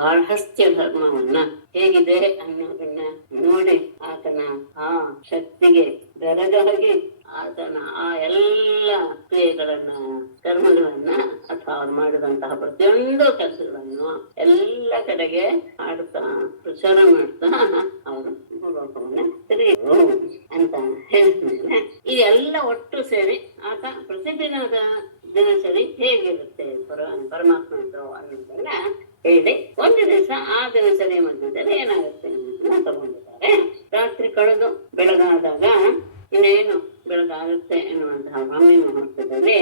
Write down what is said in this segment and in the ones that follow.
ಗಾರ್ಹಸ್ಥ್ಯ ಧರ್ಮವನ್ನ ಹೇಗಿದೆ ಅನ್ನೋದನ್ನ ನೋಡಿ ಆತನ ಆ ಶಕ್ತಿಗೆ ಬೆರಗಾಗಿ ಆತನ ಆ ಎಲ್ಲ ಕ್ರಿಯೆಗಳನ್ನ ಕರ್ಮಗಳನ್ನ ಅಥವಾ ಅವ್ರು ಮಾಡಿದಂತಹ ಪ್ರತಿಯೊಂದು ಕೆಲಸಗಳನ್ನು ಎಲ್ಲ ಕಡೆಗೆ ಆಡ್ತಾ ಪ್ರಚಾರ ಮಾಡ್ತಾ ಅವರು ಭೂಲೋಕವನ್ನ ತಿಳಿಯುವುದು ಅಂತ ಹೇಳಿದ್ಮೇಲೆ ಇದೆಲ್ಲ ಒಟ್ಟು ಸೇರಿ ಆತ ಪ್ರತಿದಿನದ ದಿನಚರಿ ಹೇಗಿರುತ್ತೆ ಪರಮಾತ್ಮದ್ದು ಅನ್ನೋದನ್ನ ಹೇಳಿ ಒಂದು ದಿವಸ ಆ ದಿನಚರಿಯ ಮಧ್ಯದಲ್ಲಿ ಏನಾಗುತ್ತೆ ಅನ್ನೋದನ್ನ ತಗೊಂಡಿದ್ದಾರೆ. ರಾತ್ರಿ ಕಳೆದು ಬೆಳಗಾದಾಗ ಇನ್ನೇನು ಬೆಳಗಾಗುತ್ತೆ ಎನ್ನುವಂತಹ ಬ್ರಾಹ್ಮಿ ಮುಹೂರ್ತದಲ್ಲಿ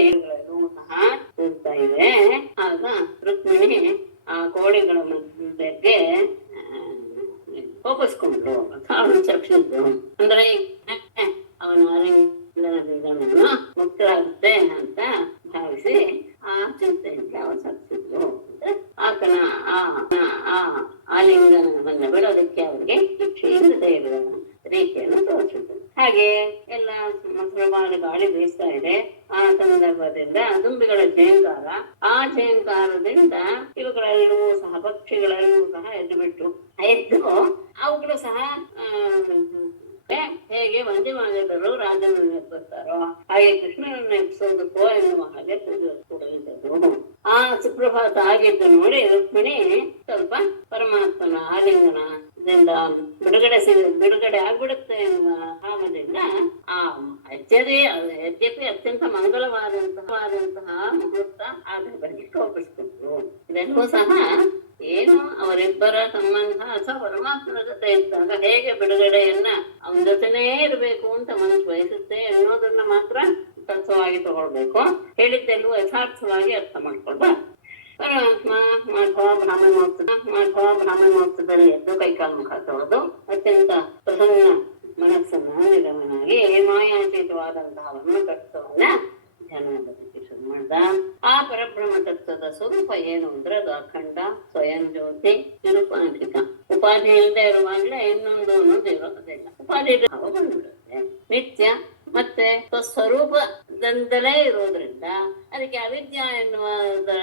ಸಹ ಕೂಗ್ತಾ ಇದೆ. ಆಗ ರುಕ್ಮಿಣಿ ಆ ಕೋಳಿಗಳ ಮಧ್ಯಕ್ಕೆ ಕೋಪಿಸ್ಕೊಂಡ್ರು ಅಥವಾ ಅವನು ಚರ್ಚಿಸಿದ್ರು. ಅಂದ್ರೆ ಅವನ ಆಲಿಂಗನದಿಂದ ನಾನು ಮುಕ್ತರಾಗುತ್ತೆ ಅಂತ ಭಾವಿಸಿ ಆ ಚಿಂತೆಯಿಂದ ಅವನು ಸತ್ತಿದ್ರು. ಆತನ ಆ ಆಲಿಂಗನವನ್ನ ಬಿಡೋದಕ್ಕೆ ಅವರಿಗೆ ಇಚ್ಛೆ ಇಲ್ಲದೆ ಇರುವ ರೀತಿಯನ್ನು ತೋರಿಸಿದ್ರು. ಹಾಗೆ ಎಲ್ಲ ಮಧುರವಾದ ಗಾಳಿ ಬೀಸ್ತಾ ಇದೆ. ಆ ಸಂದರ್ಭದಿಂದ ದುಂಬಿಗಳ ಜಯಂಕಾರ, ಆ ಜಯಂಕಾರದಿಂದ ಇವುಗಳೆಲ್ಲವೂ ಸಹ ಪಕ್ಷಿಗಳೆಲ್ಲವೂ ಸಹ ಎದ್ದು ಅವುಗಳು ಸಹ ಹೇಗೆ ವಂದಿಮಾಗದರು ರಾಜನನ್ನು ಎಬ್ಬಿಸ್ತಾರೋ ಹಾಗೆ ಕೃಷ್ಣನನ್ನು ಎಬ್ಬಿಸೋದಕ್ಕೋ ಎನ್ನುವ ಹಾಗೆ ಕೂಡಲಿದ್ದರು. ಆ ಸುಪ್ರಭಾತ ಆಗಿದ್ದು ನೋಡಿ ರುಕ್ಮಿಣಿ ಸ್ವಲ್ಪ ಪರಮಾತ್ಮನ ಆಲಿಂಗನದಿಂದ ಬಿಡುಗಡೆ ಆಗ್ಬಿಡುತ್ತೆ ಎನ್ನುವ ಭಾವದಿಂದ ಆ ಯದ್ಯಪಿ ಅತ್ಯಂತ ಮಂಗಲವಾದಂತಹ ಮುಹೂರ್ತ ಆದ್ರ ಬಗ್ಗೆ ಕೋಪಿಸ್ಕೊಂಡ್ರು. ಇದೆಲ್ಲವೂ ಸಹ ಏನು ಅವರಿಬ್ಬರ ಸಂಬಂಧ ಅಥವಾ ಪರಮಾತ್ಮನ ಜೊತೆ ಇದ್ದಾಗ ಹೇಗೆ ಬಿಡುಗಡೆಯನ್ನ ಅವನ ಜೊತೆನೇ ಇರಬೇಕು ಅಂತ ಮನಸ್ಸು ಬಯಸುತ್ತೆ ಅನ್ನೋದನ್ನ ಮಾತ್ರ ತತ್ವವಾಗಿ ತಗೊಳ್ಬೇಕು. ಹೇಳಿದ್ದೆಲ್ಲೂ ಯಥಾರ್ಥವಾಗಿ ಅರ್ಥ ಮಾಡ್ಕೊಳ್ಬಾರ್ದು. ಪರಮಾತ್ಮ ಮಾಧವ ಬ್ರಾಹ್ಮಣ ಮಹೋತ್ಸವದಲ್ಲಿ ಎದ್ದು ಕೈಕಾಲು ಮುಖ ತೊಳೆದು ಅತ್ಯಂತ ಪ್ರಸನ್ನ ಮನಸ್ಸನ್ನ ನಿಗಮನಾಗಿ ಮಾಯಾತೀತವಾದಂತಹ ವರ್ಣಕರ್ತವನ್ನ ಧ್ಯಾನ ಮಾಡೋದಕ್ಕೆ ಶುರು ಮಾಡ್ದ. ಆ ಪರಬ್ರಹ್ಮ ತತ್ವದ ಸ್ವರೂಪ ಏನು ಅಂದ್ರೆ ಅದು ಅಖಂಡ, ಸ್ವಯಂ ಜ್ಯೋತಿ, ನಿರುಪಾಧಿಕ. ಉಪಾಧಿ ಇಲ್ಲದೆ ಇರುವಾಗಲೇ ಇನ್ನೊಂದು ಅನ್ನೋದು ಇರೋದಿಲ್ಲ. ಉಪಾಧಿ ಭಾವ ಬಂದ್ಬಿಡುತ್ತೆ. ನಿತ್ಯ ಮತ್ತೆ ಸ್ವಸ್ವರೂಪದಿಂದಲೇ ಇರೋದ್ರಿಂದ ಅದಕ್ಕೆ ಅವಿದ್ಯಾ ಎನ್ನುವುದರ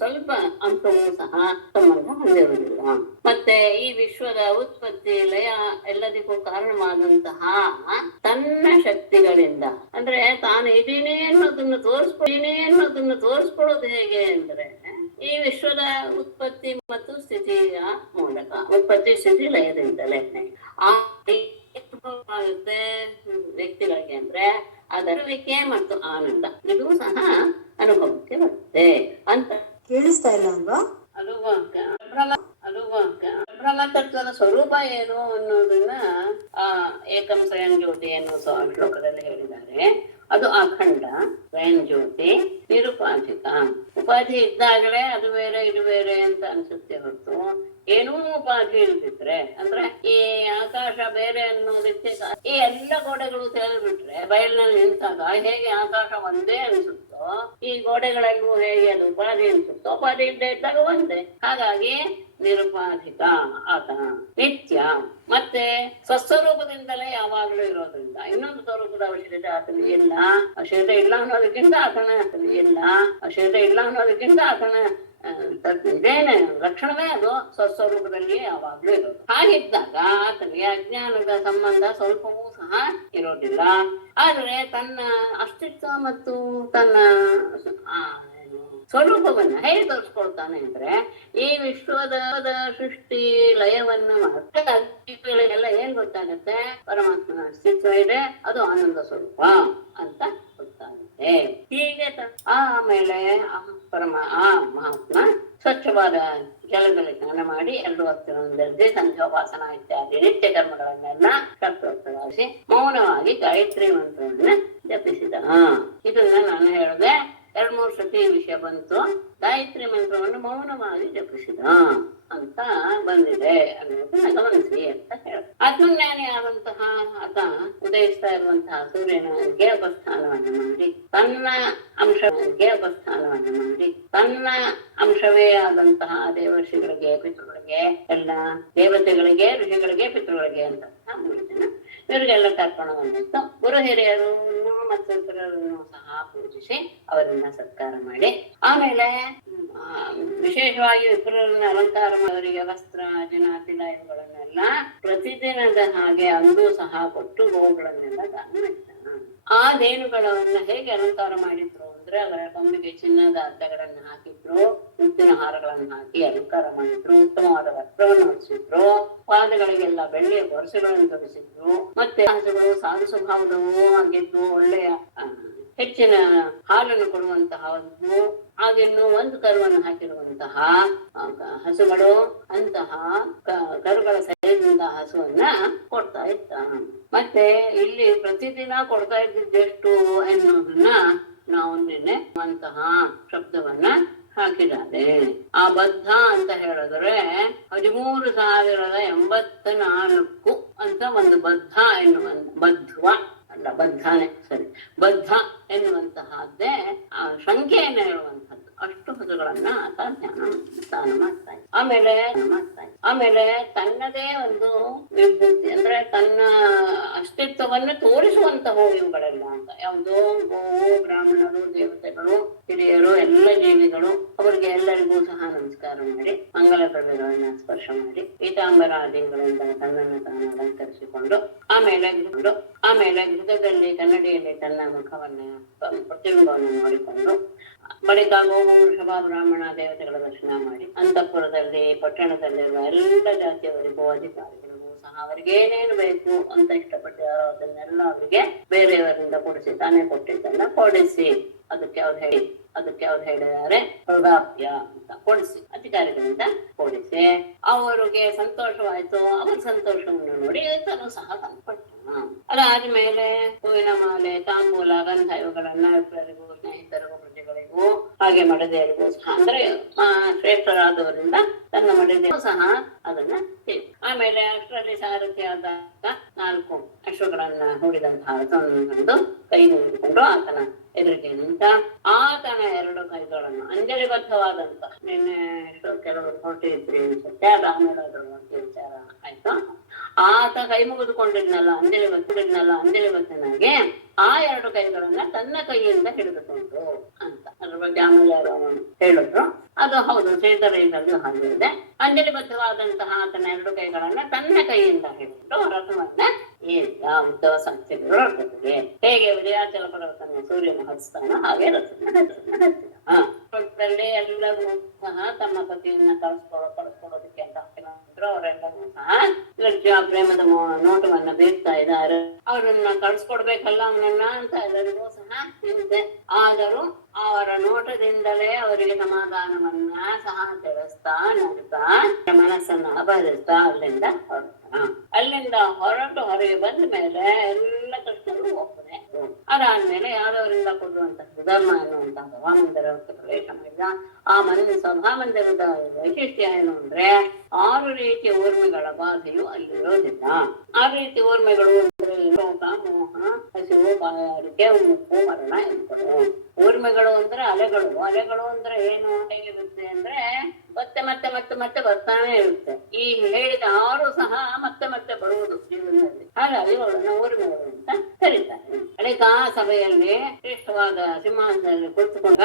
ಸ್ವಲ್ಪ ಅಂಶವೂ ಸಹ ಸಂಬಂಧ ಹೊಂದಿರುವುದಿಲ್ಲ. ಮತ್ತೆ ಈ ವಿಶ್ವದ ಉತ್ಪತ್ತಿ ಲಯ ಎಲ್ಲದಕ್ಕೂ ಕಾರಣವಾದಂತಹ ತನ್ನ ಶಕ್ತಿಗಳಿಂದ ಅಂದ್ರೆ ತಾನು ಇದೀನೇ ಅನ್ನೋದನ್ನ ತೋರಿಸ್ಕೊಳ್ಳೋದು ಹೇಗೆ ಅಂದ್ರೆ ಈ ವಿಶ್ವದ ಉತ್ಪತ್ತಿ ಮತ್ತು ಸ್ಥಿತಿಯ ಮೂಲಕ, ಉತ್ಪತ್ತಿ ಸ್ಥಿತಿ ಲಯದಿಂದಲೇ ಆ ಆಗುತ್ತೆ ವ್ಯಕ್ತಿಗಳಿಗೆ ಅಂದ್ರೆ ಅದರುವಿಕೆ ಮತ್ತು ಆನಂದ ಇದು ಸಹ ಅನುಭವಕ್ಕೆ ಬರುತ್ತೆ ಅಂತ. ಕೇಳಿಸ್ತಾ ಇಲ್ಲ ಅಲ್ವಾ? ಬ್ರಹ್ಮ ತತ್ವದ ಸ್ವರೂಪ ಏನು ಅನ್ನೋದನ್ನ ಆ ಏಕಂ ಸ್ವಯಂ ಜ್ಯೋತಿ ಎನ್ನುವ ಶ್ಲೋಕದಲ್ಲಿ ಹೇಳಿದ್ದಾರೆ. ಅದು ಅಖಂಡ, ಸ್ವಯಂ ಜ್ಯೋತಿ, ನಿರುಪಾಧಿಕ. ಉಪಾಧಿ ಇದ್ದಾಗಲೇ ಅದು ಬೇರೆ ಇದು ಬೇರೆ ಅಂತ ಅನ್ಸುತ್ತೆ ಹೊರತು ಏನೂ ಉಪಾಧಿ ಇಲ್ದಿದ್ರೆ ಅಂದ್ರೆ ಈ ಆಕಾಶ ಬೇರೆ ಅನ್ನೋದಕ್ಕೆ ಈ ಎಲ್ಲ ಗೋಡೆಗಳು ತೆಗೆದ್ಬಿಟ್ರೆ ಬಯಲಿನಲ್ಲಿ ನಿಂತಾಗ ಹೇಗೆ ಆಕಾಶ ಒಂದೇ ಅನ್ಸುತ್ತೋ ಈ ಗೋಡೆಗಳೆಲ್ಲವೂ ಹೇಗೆ ಅದು ಉಪಾಧಿ ಅನ್ಸುತ್ತೋ ಉಪಾಧಿ ಇದ್ದೇ ಇದ್ದಾಗ ಒಂದೇ. ಹಾಗಾಗಿ ನಿರುಪಾಧಿಕ ಆತ ನಿತ್ಯ ಮತ್ತೆ ಸ್ವಸ್ವರೂಪದಿಂದಲೇ ಯಾವಾಗಲೂ ಇರೋದ್ರಿಂದ ಇನ್ನೊಂದು ಸ್ವರೂಪದ ಅವಶ್ಯಕತೆ ಆತನಿಗೆ ಇಲ್ಲ. ಅವಶ್ಯಕತೆ ಇಲ್ಲ ಅನ್ನೋದಕ್ಕಿಂತ ಆತನ ಇದೇನೆ ಲಕ್ಷಣವೇ ಅದು ಸ್ವಸ್ವರೂಪದಲ್ಲಿ ಯಾವಾಗ್ಲೂ ಇರೋದು. ಹಾಗಿದ್ದಾಗ ಆತನಿಗೆ ಅಜ್ಞಾನದ ಸಂಬಂಧ ಸ್ವಲ್ಪವೂ ಸಹ ಇರೋದಿಲ್ಲ. ಆದ್ರೆ ತನ್ನ ಅಸ್ತಿತ್ವ ಮತ್ತು ತನ್ನ ಸ್ವರೂಪವನ್ನ ಹೇಗೆ ತೋರಿಸ್ಕೊಳ್ತಾನೆ ಅಂದ್ರೆ ಈ ವಿಶ್ವದ ಸೃಷ್ಟಿ ಲಯವನ್ನು ಎಲ್ಲ ಏನ್ ಗೊತ್ತಾಗತ್ತೆ? ಪರಮಾತ್ಮನ ಅಸ್ತಿತ್ವ ಇದೆ, ಅದು ಆನಂದ ಸ್ವರೂಪ ಅಂತ ಗೊತ್ತಾಗುತ್ತೆ. ಹೀಗೆ ಆಮೇಲೆ ಮಹಾತ್ಮ ಸ್ವಚ್ಛವಾದ ಜಲದಲ್ಲಿ ಸ್ನಾನ ಮಾಡಿ 2 ಹೊತ್ತಿನೊಂದೆದ್ದು ಸಂಧ್ಯೋಪಾಸನ ಇತ್ಯಾದಿ ನಿತ್ಯ ಕರ್ಮಗಳನ್ನೆಲ್ಲ ಕರ್ತವ್ಯವಾಗಿ ಮೌನವಾಗಿ ಗಾಯತ್ರಿ ಮಂತ್ರವನ್ನ ಜಪಿಸಿದ. ಇದನ್ನ ನಾನು ಹೇಳಿದೆ 2-3 ಸತಿ ವಿಷಯ ಬಂತು. ಗಾಯತ್ರಿ ಮಂತ್ರವನ್ನು ಮೌನವಾಗಿ ಜಪಿಸಿದ ಅಂತ ಬಂದಿದೆ ಅನ್ನೋದನ್ನ ಗಮನಿಸಿ ಅಂತ ಹೇಳ. ಆತ್ಮಜ್ಞಾನಿ ಆದಂತಹ ಆತ ಉದಯಿಸ್ತಾ ಇರುವಂತಹ ಸೂರ್ಯನಿಗೆ ಉಪಸ್ಥಾನವನ್ನು ಮಾಡಿ ತನ್ನ ಅಂಶವೇ ಆದಂತಹ ದೇವರ್ಷಿಗಳಿಗೆ, ಪಿತೃಗಳಿಗೆ, ಎಲ್ಲ ದೇವತೆಗಳಿಗೆ, ಋಷಿಗಳಿಗೆ, ಪಿತೃಗಳಿಗೆ ಅಂತ 3 ಜನ ಇವರಿಗೆಲ್ಲ ತರ್ಪಣವನ್ನಿತ್ತು. ಗುರು ಹಿರಿಯರನ್ನು ಮತ್ತು ಇತರರನ್ನು ಸಹ ಪೂಜಿಸಿ ಅವರನ್ನ ಸತ್ಕಾರ ಮಾಡಿ ಆಮೇಲೆ ವಿಶೇಷವಾಗಿ ವಿಪ್ರರನ್ನ ಅಲಂಕಾರ ಅವರಿಗೆ ವಸ್ತ್ರ ಜನ ತಿಲ ಇವುಗಳನ್ನೆಲ್ಲ ಪ್ರತಿದಿನದ ಹಾಗೆ ಅಂದು ಸಹ ಕೊಟ್ಟು ಗೋವುಗಳನ್ನೆಲ್ಲ ದಾನ ಮಾಡ್ತಾನ. ಆ ದೇನುಗಳನ್ನ ಹೇಗೆ ಅಲಂಕಾರ ಮಾಡಿದ್ರು ಅಂದ್ರೆ ಅದರ ಕೊಂಬಿಗೆ ಚಿನ್ನದ ಅದ್ದಗಳನ್ನು ಹಾಕಿದ್ರು, ಮುತ್ತಿನ ಹಾರಗಳನ್ನು ಹಾಕಿ ಅಲಂಕಾರ ಮಾಡಿದ್ರು, ಉತ್ತಮವಾದ ವಸ್ತ್ರವನ್ನು ಹೊರಿಸಿದ್ರು, ಪಾದಗಳಿಗೆಲ್ಲ ಬೆಳ್ಳಿಯ ಗೊರಸುಗಳನ್ನು ತೊಡಿಸಿದ್ರು, ಮತ್ತೆ ಹಸುಗಳು ಸಾಧು ಸ್ವಭಾವದವೂ ಆಗಿದ್ದು ಒಳ್ಳೆಯ ಹೆಚ್ಚಿನ ಹಾಲನ್ನು ಕೊಡುವಂತಹ ಹಾಗೆನ್ನು ಒಂದು ಕರುವನ್ನು ಹಾಕಿರುವಂತಹ ಹಸುಗಳು ಅಂತಹ ಕರುಗಳ ಸೈನಿಂದ ಹಸುವನ್ನ ಕೊಡ್ತಾ ಇತ್ತ. ಮತ್ತೆ ಇಲ್ಲಿ ಪ್ರತಿದಿನ ಕೊಡ್ತಾ ಇದ್ದಿದ್ದೆಷ್ಟು ಎನ್ನುವುದನ್ನ ನಾವು ನಿನ್ನೆ ಅಂತಹ ಶಬ್ದವನ್ನ ಹಾಕಿದ್ದಾರೆ. ಆ ಬದ್ಧ ಅಂತ ಹೇಳಿದ್ರೆ 13,084 ಅಂತ ಒಂದು ಬದ್ಧ ಎನ್ನುವ ಬದ್ಧವ ಅಲ್ಲ ಬದ್ಧಾನೆ ಸರಿ ಬದ್ಧ ಎನ್ನುವಂತಹದ್ದೇ ಆ ಸಂಖ್ಯೆಯನ್ನು ಹೇಳುವಂಥದ್ದು. ಅಷ್ಟು ಹಸುಗಳನ್ನ ಆತ ದಾನ ಮಾಡ್ತಾ ಇದ್ದ. ಆಮೇಲೆ ತನ್ನದೇ ಒಂದು ವಿಭೂತಿ ಅಂದ್ರೆ ತನ್ನ ಅಸ್ತಿತ್ವವನ್ನು ತೋರಿಸುವಂತಹ ಇವುಗಳೆಲ್ಲ ಅಂತ ಯಾವುದೋ ಗೋವು, ಬ್ರಾಹ್ಮಣರು, ದೇವತೆಗಳು, ಹಿರಿಯರು, ಎಲ್ಲ ಜೀವಿಗಳು ಅವರಿಗೆ ಎಲ್ಲರಿಗೂ ಸಹ ನಮಸ್ಕಾರ ಮಾಡಿ ಮಂಗಲ ದ್ರವ್ಯಗಳನ್ನ ಸ್ಪರ್ಶ ಮಾಡಿ ಪೀತಾಂಬರಾದಿಗಳಿಂದ ತನ್ನನ್ನು ತಾನು ಅಲಂಕರಿಸಿಕೊಂಡು ಆಮೇಲೆ ಗೃಹದಲ್ಲಿ ಕನ್ನಡಿಯಲ್ಲಿ ತನ್ನ ಮುಖವನ್ನ ಪ್ರತಿಬಿಂಬವನ್ನು ನೋಡಿಕೊಂಡು ಬಳಿಕ ಗೋವು, ವೃಷಭ, ಬ್ರಾಹ್ಮಣ ದೇವತೆಗಳ ದರ್ಶನ ಮಾಡಿ ಅಂತಃಪುರದಲ್ಲಿ ಪಟ್ಟಣದಲ್ಲಿರುವ ಎಲ್ಲ ಜಾತಿಯವರಿಗೂ ಅಧಿಕಾರಿಗಳಿಗೂ ಸಹ ಅವರಿಗೆ ಏನೇನು ಬೇಕು ಅಂತ ಇಷ್ಟಪಟ್ಟಿದ್ದಾರೋ ಅದನ್ನೆಲ್ಲ ಅವರಿಗೆ ಬೇರೆಯವರಿಂದ ಕೊಡಿಸಿ ತಾನೇ ಕೊಟ್ಟಿದ್ದನ್ನ ಕೊಡಿಸಿ ಅದಕ್ಕೆ ಅವ್ರು ಹೇಳಿದ್ದಾರೆ ವೃದ್ಧಾಪ್ಯ ಅಂತ ಕೊಡಿಸಿ ಅಧಿಕಾರಿಗಳಿಂದ ಕೊಡಿಸಿ ಅವರಿಗೆ ಸಂತೋಷವಾಯ್ತು. ಅವರ ಸಂತೋಷವನ್ನು ನೋಡಿ ತಾನು ಸಹ ತಂದುಕೊಟ್ಟ. ಅದಾದ್ಮೇಲೆ ಹೂವಿನ ಮಾಲೆ, ತಾಂಬೂಲ, ಗಂಧ ಇವುಗಳನ್ನ ವಿಪ್ರರಿಗೂ, ಸ್ನೇಹಿತರಿಗೂ, ಪ್ರಜೆಗಳಿಗೂ ಹಾಗೆ ಮಡದಿಯರಿಗೂ ಸಹ ಅಂದ್ರೆ ಶ್ರೇಷ್ಠರಾದವರಿಂದ ತನ್ನ ಮಡದಿಯೂ ಸಹ ಅದನ್ನ ಆಮೇಲೆ ಅಷ್ಟರಲ್ಲಿ ಸಾರಥಿಯಾದಾಗ 4 ಅಶ್ವಗಳನ್ನ ಹೂಡಿದಂತಹ ರಥವನ್ನು ಕೈ ಮುಗಿದುಕೊಂಡು ಆತನ ಎದುರಿಗೆ ನಿಂತ ಆತನ 2 ಕೈಗಳನ್ನು ಅಂಜಲಿಬದ್ಧವಾದಂತ ನಿನ್ನೆ ಕೆಲವರು ಹೊರಟಿದ್ರಿ ಅನ್ಸುತ್ತೆ ಅದು ಆಮೇಲೆ ಅದರ ವಿಚಾರ ಆಯ್ತು. ಆತ ಕೈ ಮುಗಿದುಕೊಂಡಿದ್ನಲ್ಲ ಅಂಜಲಿಬದ್ಧನಾಗೆ ಆ 2 ಕೈಗಳನ್ನ ತನ್ನ ಕೈಯಿಂದ ಹಿಡಿದುಕೊಂಡು ಅಂತ ಅದ್ರ ಬಗ್ಗೆ ಆಮೇಲೆ ಹೇಳಿದ್ರು. ಅದು ಹೌದು ಶ್ರೀಧರದಲ್ಲಿ ಹಾಗೆ ಇದೆ. ಅಂಜಲಿಬದ್ಧವಾದಂತಹ ಆತನ 2 ಕೈಗಳನ್ನ ತನ್ನ ಕೈಯಿಂದ ಹಿಡಿದು ರಥವನ್ನ ಉದ್ಧವ ಸಂಸ್ಥೆಗಳು ಹೊರಟಿದೆ. ಹೇಗೆ ವಿಜಯಾಚಲ ಪರ್ವತನ ಸೂರ್ಯನ ಹಚ್ತಾನೋ ಹಾಗೆ ರಥವನ್ನ ಹಚ್ಚಿದ. ಎಲ್ಲರೂ ಸಹ ತಮ್ಮ ಪತಿಯನ್ನ ಕಳಿಸ್ಕೊಡೋದಕ್ಕೆ ಅಂತ ಹಾಕಿದ್ರು. ಅವರೆಲ್ಲರೂ ಸಹ ಲಕ್ಷ್ಯ ಪ್ರೇಮದ ನೋಟವನ್ನ ಬೀರ್ತಾ ಇದ್ದಾರೆ. ಅವರನ್ನ ಕಳಿಸ್ಕೊಡ್ಬೇಕಲ್ಲ ಅವನನ್ನ ಅಂತ ಎಲ್ಲರಿಗೂ ಸಹ ಇದೆ. ಆದರೂ ಅವರ ನೋಟದಿಂದಲೇ ಅವರಿಗೆ ಸಮಾಧಾನವನ್ನ ಸಹ ತಿಳಿಸ್ತಾ ನಗ್ತಾ ಮನಸ್ಸನ್ನ ಅಪಹರಿಸ್ತಾ ಅಲ್ಲಿಂದ ಹೊರಟು ಹೊರಗೆ ಬಂದ ಮೇಲೆ ಎಲ್ಲ ಕೃಷ್ಣರು ಹೋಗ್ತಾನೆ. ಅದಾದ್ಮೇಲೆ ಯಾದವರಿಂದ ಕೊಡುವಂತಹ ಸುಧರ್ಮ ಎನ್ನುವಂತಹ ಸಭಾಮಂದಿರಕ್ಕೆ ಪ್ರವೇಶ ಮಾಡಿದ. ಆ ಸಭಾಮಂದಿರದ ವೈಶಿಷ್ಟ್ಯ ಏನು ಅಂದ್ರೆ 6 ರೀತಿಯ ಊರ್ಮಿಗಳ ಬಾಧೆಯು ಅಲ್ಲಿರೋದಿಲ್ಲ. 6 ರೀತಿಯ ಊರ್ಮಿಗಳು ಅಂದ್ರೆ ಲೋಕ, ಮೋಹ, ಹಸಿವು, ಬಾಯಾರಿಕೆ, ಮುಪ್ಪು, ಮರಣ ಎಂಬುದು. ಊರ್ಮಿಗಳು ಅಂದ್ರೆ ಅಲೆಗಳು ಅಂದ್ರೆ ಏನು ಹೇಗಿರುತ್ತೆ ಅಂದ್ರೆ ಮತ್ತೆ ಮತ್ತೆ ಮತ್ತೆ ಮತ್ತೆ ಬರ್ತಾನೆ ಇರುತ್ತೆ. ಈ ಹೇಳಿದ 6 ಸಹ ಮತ್ತೆ ಮತ್ತೆ ಬರುವುದು ಜೀವನದಲ್ಲಿ. ಹಾಗಾಗಿ ಅವಳನ್ನ ಊರ್ಮಿಗಳು ಅಂತ ಕರೀತಾರೆ. ಬಳಿಕ ಸಭೆಯಲ್ಲಿ ಶ್ರೇಷ್ಠವಾದ ಸಿಂಹಾಸನದಲ್ಲಿ ಕುಳಿತುಕೊಂಡ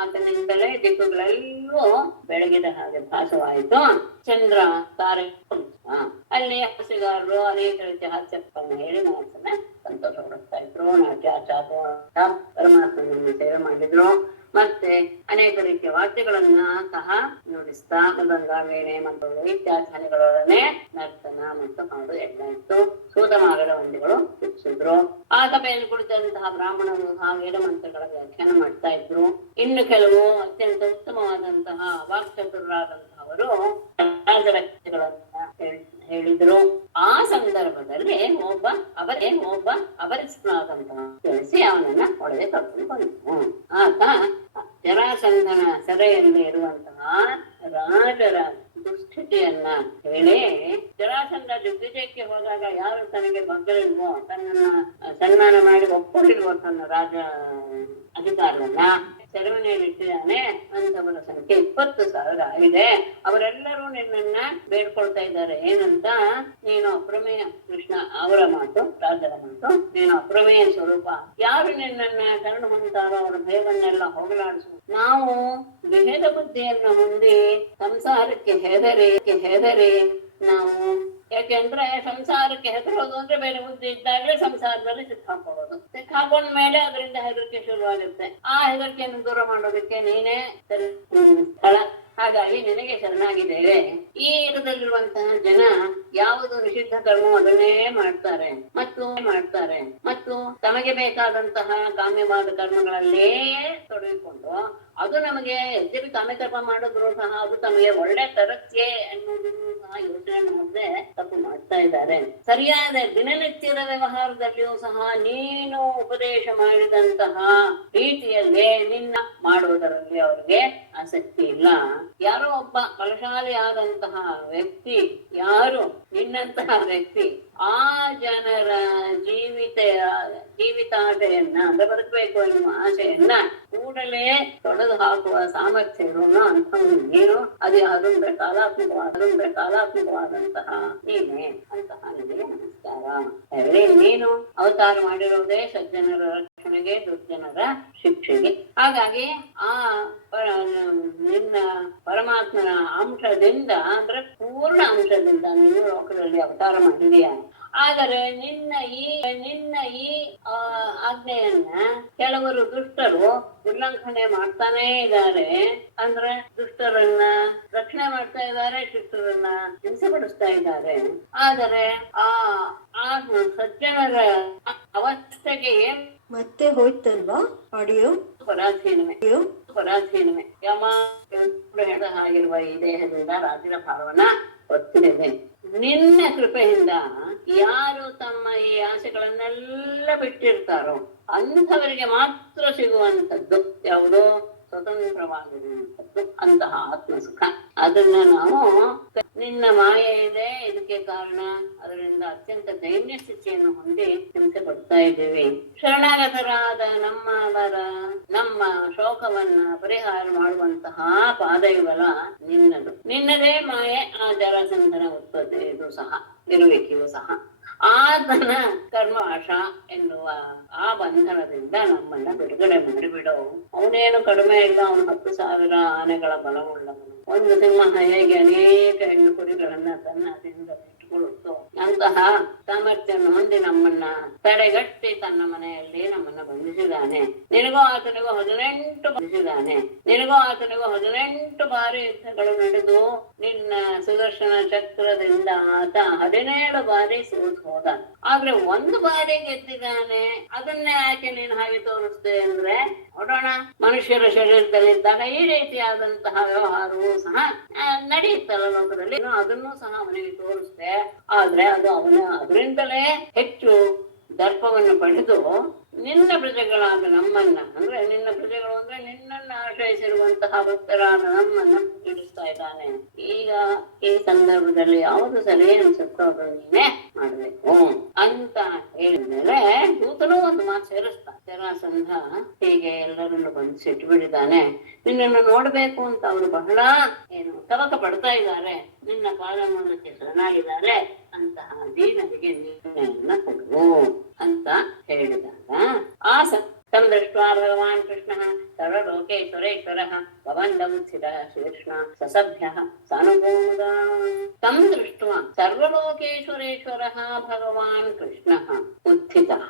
ಆತನಿಂದಲೇ ದಿಕ್ಕುಗಳೆಲ್ಲೂ ಬೆಳಗಿದ ಹಾಗೆ ಭಾಸವಾಯಿತು. ಚಂದ್ರ ತಾರೆ ಅಲ್ಲಿ ಹಾಸ್ಯಗಾರರು ಅನೇಕ ರೀತಿಯ ಹಾಸ್ಯವನ್ನು ಹೇಳಿ ಮನಸ್ಸನ್ನ ಸಂತೋಷ ಪಡಿಸ್ತಾ ಇದ್ರು. ನಾಟ್ಯ ಪರಮಾತ್ಮನನ್ನು ಸೇವೆ ಮಾಡಿದ್ರು. ಮತ್ತೆ ಅನೇಕ ರೀತಿಯ ವಾದ್ಯಗಳನ್ನ ಸಹ ನುಡಿಸ್ತಾ ಮೃದಂಗ, ವೀಣೆ ಮತ್ತು ಇತ್ಯಾದಿ ನರ್ತನ ಮತ್ತು ಹಾಡು ಎಲ್ಲ ಇತ್ತು. ಸೂತಮಾಗದ ವಂದಿಗಳು ಶಿಕ್ಷಿದ್ರು. ಆ ಸಭೆಯಲ್ಲಿ ಕುಳಿತಂತಹ ಬ್ರಾಹ್ಮಣರು ಆ ವೇದ ಮಂತ್ರಗಳ ವ್ಯಾಖ್ಯಾನ ಮಾಡ್ತಾ ಇದ್ರು. ಇನ್ನು ಕೆಲವು ಅತ್ಯಂತ ಉತ್ತಮವಾದಂತಹ ವಾಕ್ಚತುರರಾದಂತಹವರು ಹೇಳಿದ್ರು. ಆ ಸಂದರ್ಭದಲ್ಲಿ ಒಬ್ಬ ಅಪರಿಚಿತನಾದಂತಹ ತಿಳಿಸಿ ಅವನನ್ನ ಒಳಗೆ ಕರ್ಕೊಂಡು ಬಂದನು. ಆತ ಜರಾಸಂಧನ ಸೆರೆಯಲ್ಲಿ ಇರುವಂತಹ ರಾಜರ ದುಸ್ಥಿತಿಯನ್ನ ಹೇಳಿ ಜರಾಸಂಧ ದಿಗ್ವಿಜಯಕ್ಕೆ ಹೋದಾಗ ಯಾರು ತನಗೆ ಬಗ್ಗಲಿಲ್ವೋ, ತನ್ನನ್ನ ಸನ್ಮಾನ ಮಾಡಿ ಒಪ್ಪಿಲ್ವೋ ತನ್ನ ರಾಜ ಅಧಿಕಾರವನ್ನ ಸೆರೆಮನೆಯಲ್ಲಿಟ್ಟಿದ್ದಾನೆ ಅಂತವರ ಸಂಖ್ಯೆ 20,000 ಆಗಿದೆ. ಅವರೆಲ್ಲರೂ ನಿನ್ನನ್ನ ಬೇಡ್ಕೊಳ್ತಾ ಇದ್ದಾರೆ. ಏನಂತ? ನೀನು ಅಪ್ರಮೇಯ ಕೃಷ್ಣ, ಅವರ ಮಾತು, ರಾಜರ ಮಾತು, ನೀನು ಅಪ್ರಮೇಯ ಸ್ವರೂಪ. ಯಾರು ನಿನ್ನನ್ನ ಶರಣು ಹೊಂತಾರೋ ಅವರ ಭಯವನ್ನೆಲ್ಲ ಹೋಗಲಾಡಿಸು. ನಾವು ವಿಭೇದ ಬುದ್ಧಿಯನ್ನು ಹೊಂದಿ ಸಂಸಾರಕ್ಕೆ ಹೆದರಿ ನಾವು, ಯಾಕೆಂದ್ರೆ ಸಂಸಾರಕ್ಕೆ ಹೆದರೋದು ಅಂದ್ರೆ ಬೇರೆ ಬುದ್ಧಿ ಇದ್ದಾಗಲೇ ಸಂಸಾರದಲ್ಲಿ ಸಿಕ್ಕಾಕೊಳ್ಳೋದು. ಸಿಕ್ಕಾಕೊಂಡ ಮೇಲೆ ಅದರಿಂದ ಹೆದರಿಕೆ ಶುರುವಾಗುತ್ತೆ. ಆ ಹೆದರಿಕೆಯನ್ನು ದೂರ ಮಾಡೋದಕ್ಕೆ ನೀನೇ ಸ್ಥಳ. ಹಾಗಾಗಿ ನಿನಗೆ ಶರಣಾಗಿದ್ದೇವೆ. ಈ ಯುಗದಲ್ಲಿರುವಂತಹ ಜನ ಯಾವುದು ನಿಷಿದ್ಧ ಕರ್ಮ ಅದನ್ನೇ ಮಾಡ್ತಾರೆ ಮತ್ತು ತಮಗೆ ಬೇಕಾದಂತಹ ಕಾಮ್ಯವಾದ ಕರ್ಮಗಳಲ್ಲೇ ತೊಡಗಿಕೊಂಡು ಅದು ನಮಗೆ ಯದ್ಯಪಿ ಕಾಮ್ಯಕರ್ಮ ಮಾಡಿದ್ರು ಸಹ ಅದು ತಮಗೆ ಒಳ್ಳೆ ತರಕ್ಕೆ ಅನ್ನೋದನ್ನು ಸಹ ಯೋಚನೆ ಮಾಡದೆ ತಪ್ಪು ಮಾಡ್ತಾ ಇದ್ದಾರೆ. ಸರಿಯಾದ ದಿನನಿತ್ಯದ ವ್ಯವಹಾರದಲ್ಲಿಯೂ ಸಹ ನೀನು ಉಪದೇಶ ಮಾಡಿದಂತಹ ರೀತಿಯಲ್ಲೇ ನಿನ್ನ ಮಾಡುವುದರಲ್ಲಿ ಅವರಿಗೆ ಆಸಕ್ತಿ ಇಲ್ಲ. ಯಾರೋ ಒಬ್ಬ ಬಲಶಾಲಿಯಾದಂತಹ ವ್ಯಕ್ತಿ, ಯಾರು ನಿನ್ನಂತಹ ವ್ಯಕ್ತಿ ಆ ಜನರ ಜೀವಿತಾಶೆಯನ್ನ ಅಂದ್ರೆ ಬದುಕಬೇಕು ಎನ್ನುವ ಆಶೆಯನ್ನ ಕೂಡಲೇ ತೊಡೆದು ಹಾಕುವ ಸಾಮರ್ಥ್ಯ ಇರೋನು ಅಂಥವನು ನೀನು. ಅದೊಂದು ಕಾಲಾತ್ಮಕವಾದಂತಹ ನೀನೆ ಅಂತಹ ನಿನಗೆ ನಮಸ್ಕಾರ. ನೀನು ಅವತಾರ ಮಾಡಿರೋದೇ ಸಜ್ಜನರ ರಕ್ಷಣೆಗೆ, ದುರ್ಜನರ ಶಿಕ್ಷೆಗೆ. ಹಾಗಾಗಿ ಆ ನಿನ್ನ ಪರಮಾತ್ಮನ ಅಂಶದಿಂದ ಅಂದ್ರೆ ಪೂರ್ಣ ಅಂಶದಿಂದ ನೀನು ಲೋಕದಲ್ಲಿ ಅವತಾರ ಮಾಡಿದೀಯ. ಆದರೆ ನಿನ್ನ ಈ ಆಜ್ಞೆಯನ್ನ ಕೆಲವರು ದುಷ್ಟರು ಉಲ್ಲಂಘನೆ ಮಾಡ್ತಾನೇ ಇದ್ದಾರೆ. ಅಂದ್ರೆ ದುಷ್ಟರನ್ನ ರಕ್ಷಣೆ ಮಾಡ್ತಾ ಇದ್ದಾರೆ, ಶಿಷ್ಟರನ್ನ ಹಿಂಸೆ ಪಡಿಸ್ತಾ ಇದ್ದಾರೆ. ಆದರೆ ಆ ಸಜ್ಜನರ ಅವಸ್ಥೆಗೆ ಏನ್ ಮತ್ತೆ ಹೋಯ್ತಲ್ವಾ ಆಡಿಯೋ? ಪರಾಧೀನವೇ ಯಮ ಆಗಿರುವ ಈ ದೇಹದಿಂದ ರಾಜ್ಯದ ಭಾವನ ಒತ್ತಿದೆ. ನಿನ್ನ ಕೃಪೆಯಿಂದ ಯಾರು ತಮ್ಮ ಈ ಆಸೆಗಳನ್ನೆಲ್ಲ ಬಿಟ್ಟಿರ್ತಾರೋ ಅಂಥವರಿಗೆ ಮಾತ್ರ ಸಿಗುವಂಥದ್ದು ಯಾವುದೋ ಸ್ವತಂತ್ರವಾಗಿರುವಂಥದ್ದು ಅಂತಹ ಆತ್ಮಸುಖ. ಅದನ್ನ ನಾವು ನಿನ್ನ ಮಾಯೆ ಇದೆ, ಇದಕ್ಕೆ ಕಾರಣ, ಅದರಿಂದ ಅತ್ಯಂತ ದೈನ್ಯ ಸ್ಥಿತಿಯನ್ನು ಹೊಂದಿ ಹಿಂಸೆ ಪಡ್ತಾ ಇದ್ದೀವಿ. ಶರಣಾಗತರಾದ ನಮ್ಮ ಶೋಕವನ್ನ ಪರಿಹಾರ ಮಾಡುವಂತಹ ಪಾದಯುಗಲ ನಿನ್ನದೇ ಮಾಯೆ. ಆ ಜರಾಸಂಧನ ಉತ್ಪತ್ತಿ ಇದು ಸಹ ಇರುವಿಕೆಯೂ ಸಹ ಆತನ ಕರ್ಮವಾಶ ಎನ್ನುವ ಆ ಬಂಧನದಿಂದ ನಮ್ಮನ್ನ ಬಿಡುಗಡೆ ಮಾಡಿಬಿಡು. ಅವನೇನು ಕಡಿಮೆ ಇಲ್ಲ, ಅವನು 10,000 ಆನೆಗಳ ಬಲವುಳ್ಳವನು. ಒಂದು ಸಿಂಹ ಹೇಗೆ ಅನೇಕ ಹೆಣ್ಣು ಕುರಿಗಳನ್ನ ತನ್ನ ಅದಿಂದ ಇಟ್ಟುಕೊಳ್ಳುತ್ತೋ ಅಂತಹ ಸಾಮರ್ಥ್ಯವನ್ನು ಹೊಂದಿ ನಮ್ಮನ್ನ ತಡೆಗಟ್ಟಿ ತನ್ನ ಮನೆಯಲ್ಲಿ ನಮ್ಮನ್ನ ಬಂಧಿಸಿದ್ದಾನೆ. ನಿನಗೂ ಆತನಿಗೂ 18 ಬಾರಿ ಯುದ್ಧಗಳು ನಡೆದು ನಿನ್ನ ಸುದರ್ಶನ ಚಕ್ರದಿಂದ ಆತ 17 ಬಾರಿ ಸೋತು ಹೋದ. ಆದ್ರೆ 1 ಬಾರಿ ಗೆದ್ದಿದ್ದಾನೆ. ಅದನ್ನೇ ಯಾಕೆ ನೀನು ಹಾಗೆ ತೋರಿಸ್ತೆ ಅಂದ್ರೆ, ನೋಡೋಣ, ಮನುಷ್ಯರ ಶರೀರದಲ್ಲಿದ್ದಾಗ ಈ ರೀತಿಯಾದಂತಹ ವ್ಯವಹಾರವೂ ಸಹ ನಡೆಯುತ್ತಲ್ಲ ಲೋಕದಲ್ಲಿ, ಅದನ್ನೂ ಸಹ ಅವನಿಗೆ ತೋರಿಸ್ದೆ. ಆದ್ರೆ ಅದು ಅದರಿಂದಲೇ ಹೆಚ್ಚು ದರ್ಪವನ್ನು ಪಡೆದು ನಿನ್ನ ಪ್ರಜೆಗಳಾದ ನಮ್ಮನ್ನ, ಅಂದ್ರೆ ನಿನ್ನ ಪ್ರಜೆಗಳು ಅಂದ್ರೆ ನಿನ್ನನ್ನು ಆಶ್ರಯಿಸಿರುವಂತಹ ಭಕ್ತರಾದ ನಮ್ಮನ್ನ ತಿಳಿಸ್ತಾ ಇದ್ದಾನೆ. ಈಗ ಈ ಸಂದರ್ಭದಲ್ಲಿ ಯಾವುದು ಸರಿ ಅನ್ಸುತ್ತೋ ಅದು ನೀನೇ ಮಾಡ್ಬೇಕು ಅಂತ ಹೇಳಿದ್ಮೇಲೆ ದೂತನು ಒಂದು ಮಾತು ಸೇರಿಸ್ತಾ, ಜರಾಸಂಧ ಹೀಗೆ ಎಲ್ಲರನ್ನು ಬಂಧಿಸಿಟ್ಬಿಟ್ಟಿದ್ದಾನೆ, ನಿನ್ನನ್ನು ನೋಡ್ಬೇಕು ಅಂತ ಅವರು ಬಹಳ ತವಕ ಪಡ್ತಾ ಇದ್ದಾರೆ, ನಿನ್ನ ಪಾದಮೂಲಕ್ಕೆ ಶರಣಾಗಿದ್ದಾರೆ, ಅಂತಹ ದೀನರಿಗೆ ನೀರನ್ನ ಕೊಡು ಅಂತ ಹೇಳಿದಾಗ ಆ ತಂ ದೃಷ್ಟ್ವಾ ಭಗವಾನ್ ಕೃಷ್ಣಃ ಸರ್ವಲೋಕೇಶ್ವರೇಶ್ವರಃ ಭವಂತಮುತ್ಥಿತಃ ಶೀರ್ಷ್ಣ ಸಸಭ್ಯಃ ಸಾನುಭೂಮುದಾ. ತಂ ದೃಷ್ಟ್ವಾ ಸರ್ವಲೋಕೇಶ್ವರೇಶ್ವರಃ ಭಗವಾನ್ ಕೃಷ್ಣಃ ಉತ್ಥಿತಃ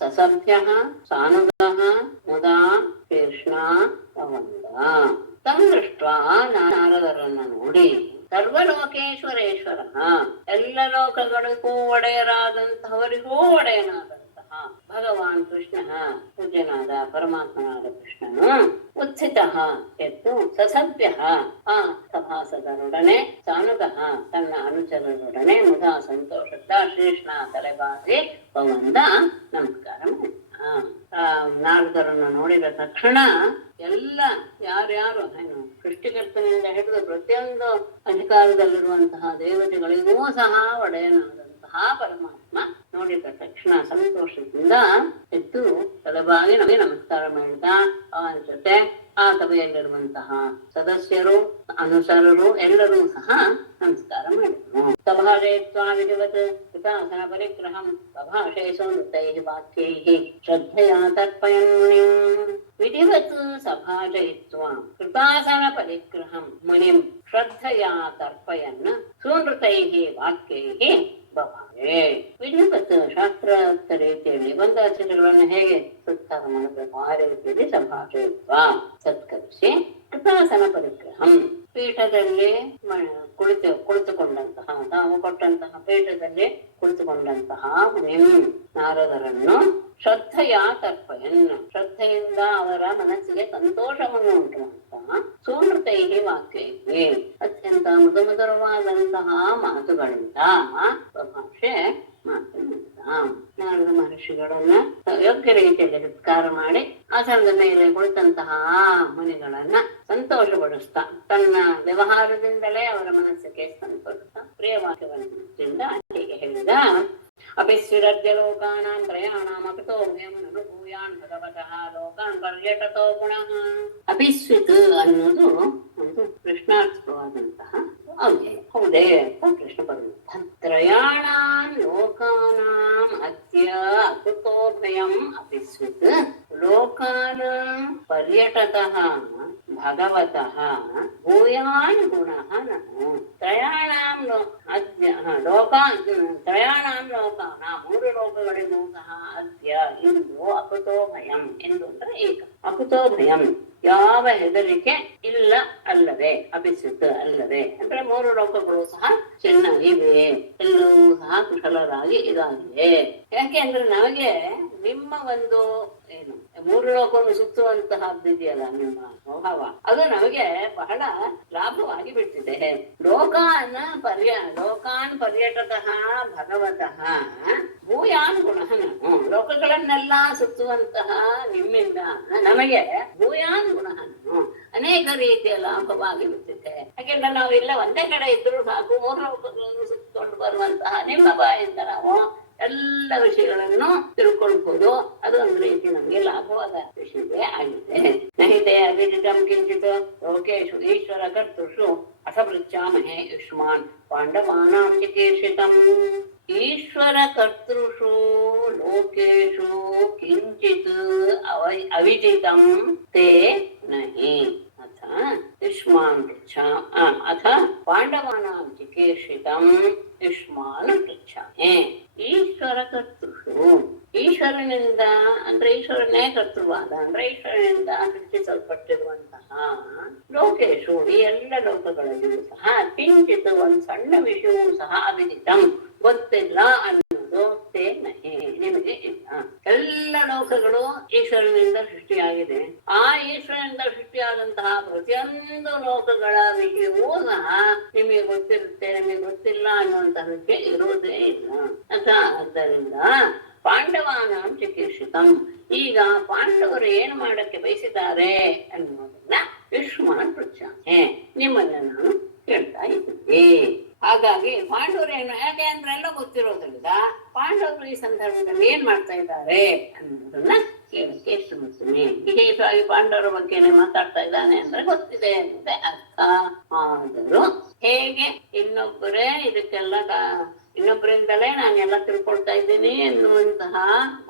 ಸಸಭ್ಯಃ ಸಾನುಭಃ ಮುದಾ ಶೀರ್ಷ್ಣ ಭವಂತ. ತಂ ದೃಷ್ಟ್ವಾ ನಾರದರನ್ನ ನೋಡಿ, ಸರ್ವಲೋಕೇಶ್ವರೇಶ್ವರ ಎಲ್ಲ ಲೋಕಗಳಿಗೂ ಒಡೆಯರಾದಂತಹವರಿಗೂ ಒಡೆಯನಾದಂತಹ ಭಗವಾನ್ ಕೃಷ್ಣ ಪೂಜ್ಯನಾದ ಪರಮಾತ್ಮನಾದ ಕೃಷ್ಣನು ಉತ್ಥಿತಃ ಎದ್ದು ಸಸಭ್ಯ ಆ ಸಭಾಸದರೊಡನೆ ಸಾನುಗಃ ತನ್ನ ಅನುಚರರೊಡನೆ ಮುದಾ ಸಂತೋಷದ ಶ್ರೀಷ್ಣ ತಲೆಬಾಗಿ ಪವಂದ ನಮಸ್ಕಾರ. ನಾರದರನ್ನು ನೋಡಿದ ತಕ್ಷಣ ಎಲ್ಲ ಯಾರ್ಯಾರು ಸೃಷ್ಟಿಕರ್ತನಿಂದ ಹಿಡಿದು ಪ್ರತಿಯೊಂದು ಅಧಿಕಾರದಲ್ಲಿರುವಂತಹ ದೇವತೆಗಳಿಗೂ ಸಹ ಒಡೆಯನಾದಂತಹ ಪರಮಾತ್ಮ ನೋಡಿದ ತಕ್ಷಣ ಸಂತೋಷದಿಂದ ಎದ್ದು ತಲೆಬಾಗಿ ನಮಗೆ ನಮಸ್ಕಾರ ಮಾಡಿದ. ಅವನ ಜೊತೆ ಆ ಸಭೆಯಲ್ಲಿರುವಂತಹ ಸದಸ್ಯರು, ಅನುಸರರು ಎಲ್ಲರೂ ಸಹ ನಮಸ್ಕಾರ ಮಾಡಿದರು. ಸಭಾಷಯಿತ್ವಾ ವಿಧಿವತ್ ಕೃತಾಸನ ಪರಿಗ್ರಹಂ ಸಭಾಷಯಸೋ ನೃತೈಃ ವಾಕ್ಯೈಃ ಶ್ರದ್ಧಯಾ ತರ್ಪಯನ್ ಮುನಿಂ. ವಿಧಿವತ್ ಸಭಾಷಯಿತ್ವಾ ಕೃತಾಸನ ಪರಿಗ್ರಹಂ ಮುನಿಂ ಶ್ರದ್ಧಯಾ ತರ್ಪಯನ್ ಸುನೃತೈಃ ವಾಕ್ಯೈಃ ಬಭಾವೆ. ವಿಧಿವತ್ ಶಾಸ್ತ್ರೋಕ್ತ ರೀತಿಯಲ್ಲಿ ಬಂದಾಚಾರ್ಯಗಳನ್ನು ಹೇಗೆ ಸತ್ಕಾರ ಮಾಡಬೇಕು ಆ ರೀತಿಯಲ್ಲಿ ಸಭಾಷಯಿತ್ವ ಸತ್ಕರಿಸಿ ಕೃತಾಸನ ಪರಿಗ್ರಹಂ ಪೀಠದಲ್ಲಿ ಕುಳಿತುಕೊಂಡಂತಹ, ತಾವು ಕೊಟ್ಟಂತಹ ಪೀಠದಲ್ಲಿ ಕುಳಿತುಕೊಂಡಂತಹ ಮುನಿಂ ನಾರದರನ್ನು ಶ್ರದ್ಧೆಯ ತರ್ಪಯನ್ ಶ್ರದ್ಧೆಯಿಂದ ಅವರ ಮನಸ್ಸಿಗೆ ಸಂತೋಷವನ್ನು ಉಂಟು ಮಾಡ್ತಾ ಸುನೃತೈಹಿ ವಾಕ್ಯೈಹಿ ಅತ್ಯಂತ ಮಧುರವಾದಂತಹ ಮಾತುಗಳಿಂದ ಭಾಷೆ ಮಾತನಾಡಿದ. ನಾರದ ಮಹರ್ಷಿಗಳನ್ನ ಯೋಗ್ಯ ರೀತಿಯಲ್ಲಿ ಸತ್ಕಾರ ಮಾಡಿ ಆಸನದ ಮೇಲೆ ಕುಳಿತಂತಹ ಮುನಿಗಳನ್ನ ಸಂತೋಷಪಡಿಸ್ತಾ ತನ್ನ ವ್ಯವಹಾರದಿಂದಲೇ ಅವರ ಮನಸ್ಸಿಗೆ ಸಂತೋಷ ಪ್ರಿಯವಾಕ್ಯಗಳಿಂದ ಹೀಗೆ ಹೇಳಿದ. ಅಪಿಸ್ವಿರದ್ಯ ಲೋಕಾನಾಂ ತ್ರಯಾಣಾಂ ಅಕೃತೋ ಭಯಂ ಅನುಭೂಯಾನ್ ಭಗವತಃ ಲೋಕಾನ್ ಪರ್ಯಟತೋ ಪುನಃ. ಅಪಿಸ್ವಿತ್ ಅನ್ನೋದು ಒಂದು ಕೃಷ್ಣಾರ್ಥವಾದಂತಹ ಅವ್ಯಯ. ಹೌದೇ ಅಂತ ಕೃಷ್ಣ ಬರುವಂತಹ ತ್ರಯಾಣಾಂ ಲೋಕಾನಾಂ ಅದ್ಯ ಅಕೃತೋ ಭಯಂ ಅಪಿಸ್ವಿತ್ ಲೋಕಾನ್ ಪರ್ಯಟತಃ ಭಗವತಃ ಭೂಯಾನ್ ಗುಣಃ ನಮೋ. ತ್ರಯಾಣಾಂ ತ್ರಯಾಣಾಂ ಲೋಕಾನಾಂ ಮೂರು ಲೋಕಗಳಿಗೂ ಸಹ ಅದ್ಯ ಇಂದು ಅಕೃತೋ ಭಯಂ ಎಂದು ಅಂದ್ರೆ ಏಕ ಅಕೃತೋ ಭಯಂ ಯಾವ ಹೆದರಿಕೆ ಇಲ್ಲ ಅಲ್ಲವೇ, ಅಪಿಸಿತ್ ಅಲ್ಲವೇ ಅಂದ್ರೆ ಮೂರು ಲೋಕಗಳು ಸಹ ಚೆನ್ನಾಗಿವೆ, ಎಲ್ಲವೂ ಸಹ ಕುಶಲರಾಗಿ ಇದಾಗಿದೆ. ಯಾಕೆ ಅಂದ್ರೆ ನಮಗೆ ನಿಮ್ಮ ಒಂದು ಏನು ಮೂರು ಲೋಕವನ್ನು ಸುತ್ತುವಂತಹದ್ದಿದೆಯಲ್ಲ ನಿಮ್ಮ ಸ್ವಭಾವ, ಅದು ನಮಗೆ ಬಹಳ ಲಾಭವಾಗಿ ಬಿಟ್ಟಿದೆ. ಲೋಕಾನ್ ಪರ್ಯಟತಃ ಭಗವತಃ ಭೂಯಾನ್ ಗುಣಃ ನಮೋ. ಲೋಕಗಳನ್ನೆಲ್ಲ ಸುತ್ತುವಂತಹ ನಿಮ್ಮಿಂದ ನಮಗೆ ಭೂಯಾನ್ ಗುಣಃ ನಮೋ ಅನೇಕ ರೀತಿಯ ಲಾಭವಾಗಿ ಬಿಟ್ಟಿದೆ. ಯಾಕೆಂದ್ರೆ ನಾವು ಇಲ್ಲ ಒಂದೇ ಕಡೆ ಇದ್ರು ಸಾಕು, ಮೂರು ಲೋಕಗಳನ್ನು ಸುತ್ತಕೊಂಡು ಬರುವಂತಹ ನಿಮ್ಮ ಬಾಯಿಂದ ನಾವು ಎಲ್ಲ ವಿಷಯಗಳನ್ನು ತಿಳ್ಕೊಳ್ಬಹುದು. ಅದು ಒಂದು ರೀತಿ ನಮ್ಗೆ ಲಾಭವಾದ ವಿಷಯವೇ ಆಗಿದೆ. ನಹಿತೆ ಅಭಿಜಿತಂ ಕಿಂಚಿತ್ ಲೋಕೇಶು ಈಶ್ವರ ಕರ್ತೃಷು ಅಸಪೃಚ್ಛಾಮಹೇ ಯುಷ್ಮಾನ್ ಪಾಂಡವಾನಾಂ ಚಿಕೀರ್ಷಿತಂ. ಈಶ್ವರ ಕರ್ತೃಷು ಲೋಕೇಶು ಕಿಂಚಿತ್ ಅವಿಜಿತಂ ತೇ ನಹಿ ಯುಷ್ಮಾನ್ ಅಥ ಪಾಂಡವಾನಾಂ ಚಿಕೀರ್ಷಿತಂ ಯುಷ್ಮಾನ್ ಪೃಚ್ಛಾಮಿ. ಈಶ್ವರ ಕರ್ತೃಷು ಈಶ್ವರನಿಂದ ಅಂದ್ರೆ ಈಶ್ವರನೇ ಕರ್ತೃವಾದ ಅಂದ್ರೆ ಈಶ್ವರನಿಂದ ಸೃಷ್ಟಿಸಲ್ಪಟ್ಟಿರುವಂತಹ ಲೋಕೇಶು ಈ ಎಲ್ಲ ಲೋಕಗಳಲ್ಲಿಯೂ ಸಹ ಕಿಂಚಿತ್ ಒಂದು ಸಣ್ಣ ವಿಷಯವೂ ಸಹ ಅವಿದಿತಂ ಗೊತ್ತಿಲ್ಲ ಅನ್ನೋದು ತೇ ನಹಿ ನಿಮಗೆ ಇಲ್ಲ. ಎಲ್ಲ ಲೋಕಗಳು ಈಶ್ವರನಿಂದ ಸೃಷ್ಟಿಯಾಗಿದೆ. ಆ ಈಶ್ವರನಿಂದ ಸೃಷ್ಟಿಯಾದಂತಹ ಪ್ರತಿಯೊಂದು ಲೋಕಗಳ ವಿಷಯವೂ ಸಹ ನಿಮಗೆ ಗೊತ್ತಿರುತ್ತೆ, ನಿಮಗೆ ಗೊತ್ತಿಲ್ಲ ಅನ್ನುವಂತಹ ವಿಷಯ ಇರುವುದೇ ಇಲ್ಲ. ಆದ್ದರಿಂದ ಪಾಂಡವಾನಾಂ ಚಿಕೀರ್ಷಿತಂ ಈಗ ಪಾಂಡವರು ಏನು ಮಾಡಕ್ಕೆ ಬಯಸಿದ್ದಾರೆ ಅನ್ನೋದನ್ನ ಯುಷ್ಮಾನ್ ಪೃಚ್ಛಾಮಿ ನಿಮ್ಮನ್ನ ನಾನು ಕೇಳ್ತಾ ಇದ್ದೀನಿ. ಹಾಗಾಗಿ ಪಾಂಡವರೇನು ಯಾಕೆ ಅಂದ್ರೆ ಎಲ್ಲ ಗೊತ್ತಿರೋದ್ರಿಂದ ಪಾಂಡವರು ಈ ಸಂದರ್ಭದಲ್ಲಿ ಏನ್ ಮಾಡ್ತಾ ಇದ್ದಾರೆ ಅನ್ನೋದನ್ನ ಕೇಳಕ್ಕೆ ಇಷ್ಟಪಡ್ತೀನಿ. ವಿಶೇಷವಾಗಿ ಪಾಂಡವರ ಬಗ್ಗೆನೆ ಮಾತಾಡ್ತಾ ಇದ್ದಾನೆ ಅಂದ್ರೆ ಗೊತ್ತಿದೆ ಅನ್ನೋದೇ ಅರ್ಥ. ಆದರೂ ಹೇಗೆ ಇನ್ನೊಬ್ಬರೇ ಇದಕ್ಕೆಲ್ಲ ಇನ್ನೊಬ್ಬರಿಂದಲೇ ನಾನೆಲ್ಲ ತಿಳ್ಕೊಳ್ತಾ ಇದ್ದೀನಿ ಎನ್ನುವಂತಹ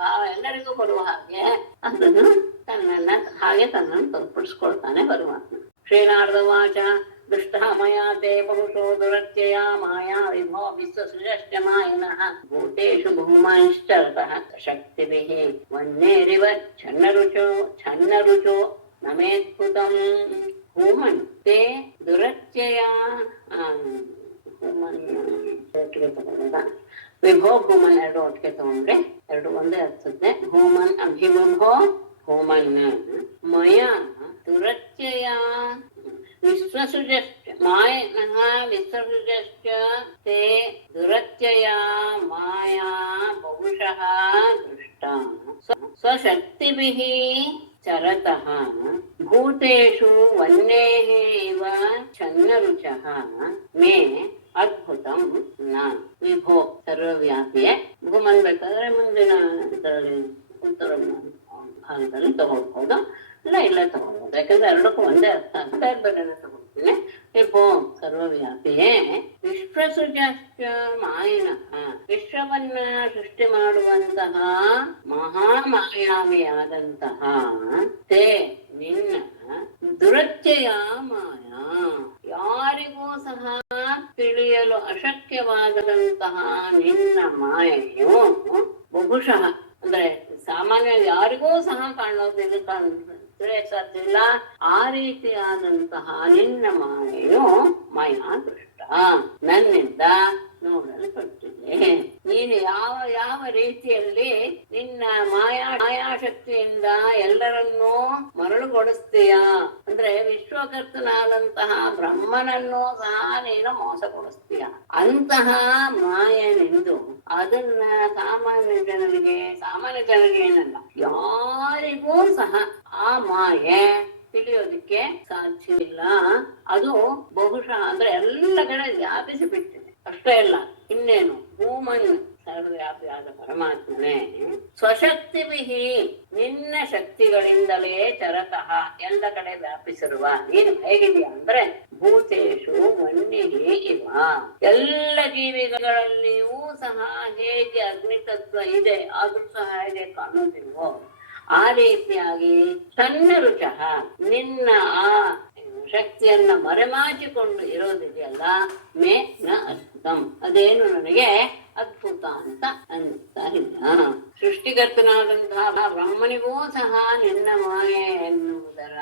ಭಾವ ಎಲ್ಲರಿಗೂ ಬರುವ ಹಾಗೆ ಅದನ್ನು ತನ್ನನ್ನು ತೋರ್ಪಡಿಸ್ಕೊಳ್ತಾನೆ ಪರಮಾತ್ಮ. ಶ್ರೀನಾರದವಾಚ ದುಷ್ಟ ಮಯಾ ತೇ ಬಹುಶೋ ದುರತ್ಯಯ ಮಾಯಾ ವಿಭೋ ವಿಶ್ವಸೃಜಶ್ಚ ಮಾಯಿನಃ ಭೂತೇಷು ಭೂಮಾಂಶ್ಚರತಃ ಶಕ್ತಿಭಿಃ ವನ್ನೇರಿವ ಛನ್ನರುಚೋ ನಮೇದ್ಭುತಂ. ಭೂಮನ್ ತೇ ದುರತ್ಯಯ ವಿಭೋ ಭೂಮನ್ ಎರಡು ಒಟ್ಟಿಗೆ ತಗೊಂಡ್ರೆ ಎರಡು ಒಂದೇ ಅರ್ಥದ್ದೆ. ಭೂಮನ್ ಅಭಿವಿಭೋ ಭೂಮನ್ ಮಯ ದುರತ್ಯಯ ವಿಶ್ವಸೃಜಶ್ಚ ಮಾಯನಃ ವಿಶ್ವಸೃಜಶ್ಚ ತೇ ದುರತ್ಯಯ ಮಾಯಾ ಬಹುಶಃ ದೃಷ್ಟ ಸ್ವಶಕ್ತಿಭಿಃ ಚರತಃ ಭೂತೇಷು ವನ್ನೇಃ ಇವ ಛನ್ನರುಚಃ ಮೇ ಅದ್ಭುತಂ ನ ವಿಭೋ ಸರ್ವವ್ಯಾಪಿಯೇ. ಭೂಮನ್ಬೇಕಾದ್ರೆ ಮುಂದಿನ ಉತ್ತರ ಭಾಗದಲ್ಲಿ ತಗೊಳ್ಬಹುದು, ಇಲ್ಲ ತಗೊಳ್ಬಹುದು. ಯಾಕಂದ್ರೆ ಎರಡಕ್ಕೂ ಒಂದೇ ಅರ್ಥ ಅಂತ ಬೇರೆ ತಗೊಳ್ತೀನಿ. ವಿಭೋ ಸರ್ವವ್ಯಾಪಿಯೇ ವಿಶ್ವಸೃಜಶ್ಚ ಮಾಯಿನಃ, ವಿಶ್ವವನ್ನ ಸೃಷ್ಟಿ ಮಾಡುವಂತಹ ಮಹಾಮಾಯಾವಿಯಾದಂತಹ ತೇ ನಿನ್ನ ದುರತ್ಯಯ ಮಾಯಾ, ಯಾರಿಗೂ ಸಹ ತಿಳಿಯಲು ಅಶಕ್ಯವಾದಂತಹ ನಿನ್ನ ಮಾಯೆಯು ಬಹುಶಃ ಅಂದ್ರೆ ಸಾಮಾನ್ಯ ಯಾರಿಗೂ ಸಹ ತಿಳಿಯಕ್ ಸಾಧ್ಯ ಇಲ್ಲ. ಆ ರೀತಿಯಾದಂತಹ ನಿನ್ನ ಮಾಯೆಯು ಮಾಯಾ ದೃಷ್ಟ, ನನ್ನಿಂದ ನೋಡಲ್ಪಟ್ಟಿದೆ. ನೀನು ಯಾವ ಯಾವ ರೀತಿಯಲ್ಲಿ ನಿನ್ನ ಮಾಯಾಶಕ್ತಿಯಿಂದ ಎಲ್ಲರನ್ನೂ ಮರಳುಗೊಳಿಸ್ತೀಯ ಅಂದ್ರೆ ವಿಶ್ವಕರ್ತನಾದಂತಹ ಬ್ರಹ್ಮನನ್ನೂ ಸಹ ನೀನು ಮೋಸಗೊಳಿಸ್ತೀಯ. ಅಂತಹ ಮಾಯನೆಂದು ಅದನ್ನ ಸಾಮಾನ್ಯ ಜನರಿಗೆ ಏನಲ್ಲ, ಯಾರಿಗೂ ಸಹ ಆ ಮಾಯೆ ತಿಳಿಯೋದಕ್ಕೆ ಸಾಧ್ಯವಿಲ್ಲ. ಅದು ಬಹುಶಃ ಅಂದ್ರೆ ಎಲ್ಲ ಕಡೆ ವ್ಯಾಪಿಸಿ ಬಿಟ್ಟಿದೆ. ಅಷ್ಟೇ ಅಲ್ಲ, ಇನ್ನೇನು ಭೂಮನ್ ಸರ್ವವ್ಯಾಪಿಯಾದ ಪರಮಾತ್ಮನೇ ಸ್ವಶಕ್ತಿವಿಹಿ ನಿನ್ನ ಶಕ್ತಿಗಳಿಂದಲೇ ಚರತಃ ಎಲ್ಲ ಕಡೆ ವ್ಯಾಪಿಸಿರುವ ನೀನು ಹೇಗಿದೆಯಾ ಅಂದ್ರೆ ಭೂತೇಶು ವನ್ನಿಹಿ ಇವ, ಎಲ್ಲ ಜೀವಿಗಳಲ್ಲಿಯೂ ಸಹ ಹೇಗೆ ಅಗ್ನಿತತ್ವ ಇದೆ ಆದ್ರೂ ಸಹ ಹೇಗೆ ಕಾಣುವುದಿಲ್ವೋ ಆ ರೀತಿಯಾಗಿ ಸಣ್ಣ ರುಚಃ ನಿನ್ನ ಆ ಶಕ್ತಿಯನ್ನ ಮರೆಮಾಚಿಕೊಂಡು ಇರೋದಿದೆಯಲ್ಲ, ಮೇ ನ ಅದ್ಭುತಂ, ಅದೇನು ನನಗೆ ಅದ್ಭುತ ಅಂತ ಅನ್ನಿಸ್ತಾ ಇಲ್ಲ. ಸೃಷ್ಟಿಕರ್ತನಾದಂತಹ ಬ್ರಹ್ಮನಿಗೂ ಸಹ ನಿನ್ನ ಮಾಯೆ ಎನ್ನುವುದರ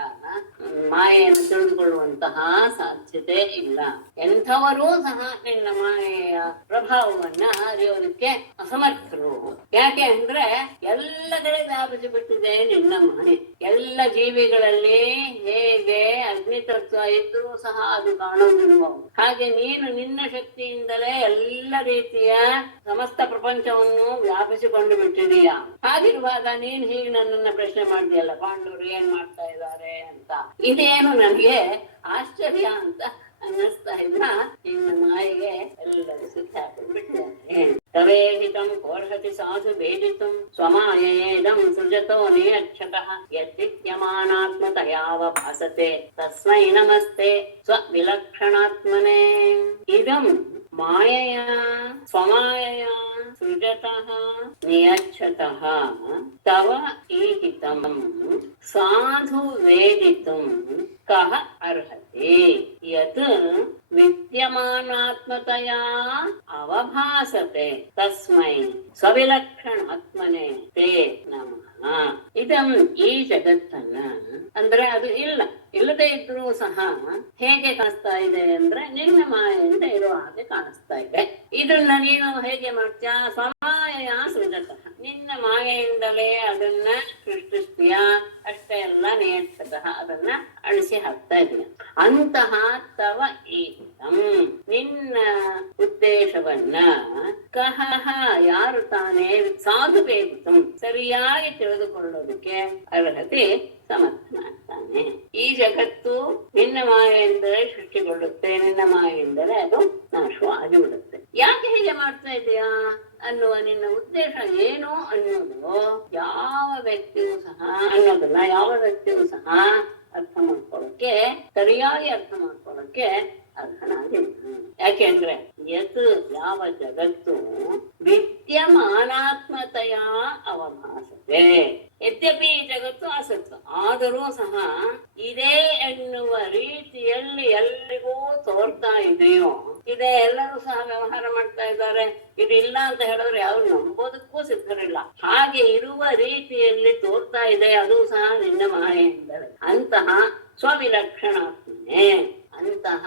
ಮಾಯೆಯನ್ನು ತಿಳಿದುಕೊಳ್ಳುವಂತಹ ಸಾಧ್ಯತೆ ಇಲ್ಲ. ಎಂಥವರೂ ಸಹ ನಿನ್ನ ಮಾಯೆಯ ಪ್ರಭಾವವನ್ನ ಅರಿಯೋದಕ್ಕೆ ಅಸಮರ್ಥರು. ಯಾಕೆ ಅಂದ್ರೆ ಎಲ್ಲ ಕಡೆ ವ್ಯಾಪಿಸಿ ಬಿಟ್ಟಿದೆ ನಿನ್ನ ಮಾಯೆ. ಎಲ್ಲ ಜೀವಿಗಳಲ್ಲಿ ಹೇಗೆ ಅಗ್ನಿತತ್ವ ಇದ್ರೂ ಸಹ ಅದು ಕಾಣುವುದಿರುವ ಹಾಗೆ ನೀನು ನಿನ್ನ ಶಕ್ತಿಯಿಂದಲೇ ಎಲ್ಲ ರೀತಿಯ ಸಮಸ್ತ ಪ್ರಪಂಚವನ್ನು ವ್ಯಾಪಿಸಿಕೊಂಡು ಬಿಟ್ಟಿದೀಯ. ಹಾಗಿರುವಾಗ ನೀನ್ ಹೀಗೆ ನನ್ನನ್ನ ಪ್ರಶ್ನೆ ಮಾಡಿದೆಯಲ್ಲ, ಪಾಂಡವರು ಏನ್ ಮಾಡ್ತಾ ಇದ್ದಾರೆ ಅಂತ, ಇದೇನು ನನಗೆ ಆಶ್ಚರ್ಯ ಅಂತ ಅನ್ನಿಸ್ತಾ ಇಲ್ಲ. ನಿನ್ನ ಮಾಯಿಗೆ ಎಲ್ಲರೂ ಸಿಕ್ಕಿ ಹಾಕಿಬಿಟ್ಟಿದ್ದಾರೆ. ತವೇಹಿತಂ ಕೋರ್ಹತಿ ಸಾಧು ವೇದಿತಂ ಸ್ವಮಾಯೇದಂ ಸೃಜತೋ ನಿಯಚ್ಛತಃ ಯದ್ವಿದ್ಯಮಾನಾತ್ಮತಯಾವ ಭಾಸತೆ ತಸ್ಮೈ ನಮಸ್ತೆ ಸ್ವವಿಲಕ್ಷಣಾತ್ಮನೇ. ಇದಂ ಮಾಯೆಯ ಸ್ವಮಾಯೆಯ ಸೃಜತಃ ನಿಯಚ್ಛತಃ ತವ ಈಹಿತಂ ಸಾಧು ವೇದಿತುಂ ಕಹ ಅರ್ಹತೆ ಯತ್ ವಿದ್ಯಮಾನಾತ್ಮತಯಾ ಅವಭಾಸತೆ ತಸ್ಮೈ ಸ್ವವಿಲಕ್ಷಣಾತ್ಮನೇ ತೇ ನಮಃ. ಇದಂ ಈ ಜಗತ್ತನ್ನ ಅಂದ್ರೆ ಅದು ಇಲ್ಲದೆ ಇದ್ರೂ ಸಹ ಹೇಗೆ ಕಾಣಿಸ್ತಾ ಇದೆ ಅಂದ್ರೆ ನಿನ್ನ ಮಾಯೆಯಿಂದ ಇರುವ ಹಾಗೆ ಕಾಣಿಸ್ತಾ ಇದೆ. ಇದನ್ನ ನೀನು ಹೇಗೆ ಮಾಡ್ತೀಯ? ಸ್ವಮಾಯೆಯ ಸೃಜತಃ, ನಿನ್ನ ಮಾಯೆಯಿಂದಲೇ ಅದನ್ನ ಸೃಷ್ಟಿಸ್ತೀಯ. ಅಷ್ಟೇ ಅಲ್ಲ, ನಿಯಚ್ಛತಃ ಅದನ್ನ ಅಳಿಸಿ ಹಾಕ್ತಾ ಇದೀಯ. ಅಂತಹ ತವ ಏಕಂ ನಿನ್ನ ಉದ್ದೇಶವನ್ನ ಕಹ ಯಾರು ತಾನೇ ಸಾಧು ವೇದಿತು ಸರಿಯಾಗಿ ತಿಳಿದುಕೊಳ್ಳೋದಕ್ಕೆ ಅರ್ಹತೆ ಸಮರ್ಥನಾಗ್ತಾನೆ. ಈ ಜಗತ್ತು ನಿನ್ನ ಮಾಯೆಯಿಂದಲೇ ಸೃಷ್ಟಿಗೊಳ್ಳುತ್ತೆ, ನಿನ್ನ ಮಾಯೆಯಿಂದಲೇ ಅದು ನಾಶವಾಗಿ ಬಿಡುತ್ತೆ. ಯಾಕೆ ಹೀಗೆ ಮಾಡ್ತಾ ಇದೆಯಾ ಅನ್ನುವ ನಿನ್ನ ಉದ್ದೇಶ ಏನು ಅನ್ನೋದು ಯಾವ ವ್ಯಕ್ತಿಯೂ ಸಹ ಅರ್ಥ ಮಾಡ್ಕೊಳ್ಳೋಕೆ, ಸರಿಯಾಗಿ ಅರ್ಥ ಮಾಡ್ಕೊಳ್ಳೋಕೆ ಅರ್ಹನಾಗಿಲ್ಲ. ಯಾಕೆಂದ್ರೆ ಯಾವ ಜಗತ್ತು ವಿದ್ಯಮಾನಾತ್ಮತೆಯ ಅವಭಾಸತೆ, ಯದ್ಯಪಿ ಈ ಜಗತ್ತು ಅಸತ್ತು ಆದರೂ ಸಹ ಇದೇ ಎನ್ನುವ ರೀತಿಯಲ್ಲಿ ಎಲ್ಲಿಗೂ ತೋರ್ತಾ ಇದೆಯೋ, ಇದೇ ಎಲ್ಲರೂ ಸಹ ವ್ಯವಹಾರ ಮಾಡ್ತಾ ಇದ್ದಾರೆ, ಇದು ಇಲ್ಲ ಅಂತ ಹೇಳಿದ್ರೆ ಯಾರು ನಂಬೋದಕ್ಕೂ ಸಿದ್ಧರಿಲ್ಲ. ಹಾಗೆ ಇರುವ ರೀತಿಯಲ್ಲಿ ತೋರ್ತಾ ಇದೆ, ಅದು ಸಹ ನಿನ್ನ ಮಾಯೆಯಿಂದಲೇ. ಅಂತಹ ಸ್ವವಿಲಕ್ಷಣಾತ್ಮನೆ, ಅಂತಹ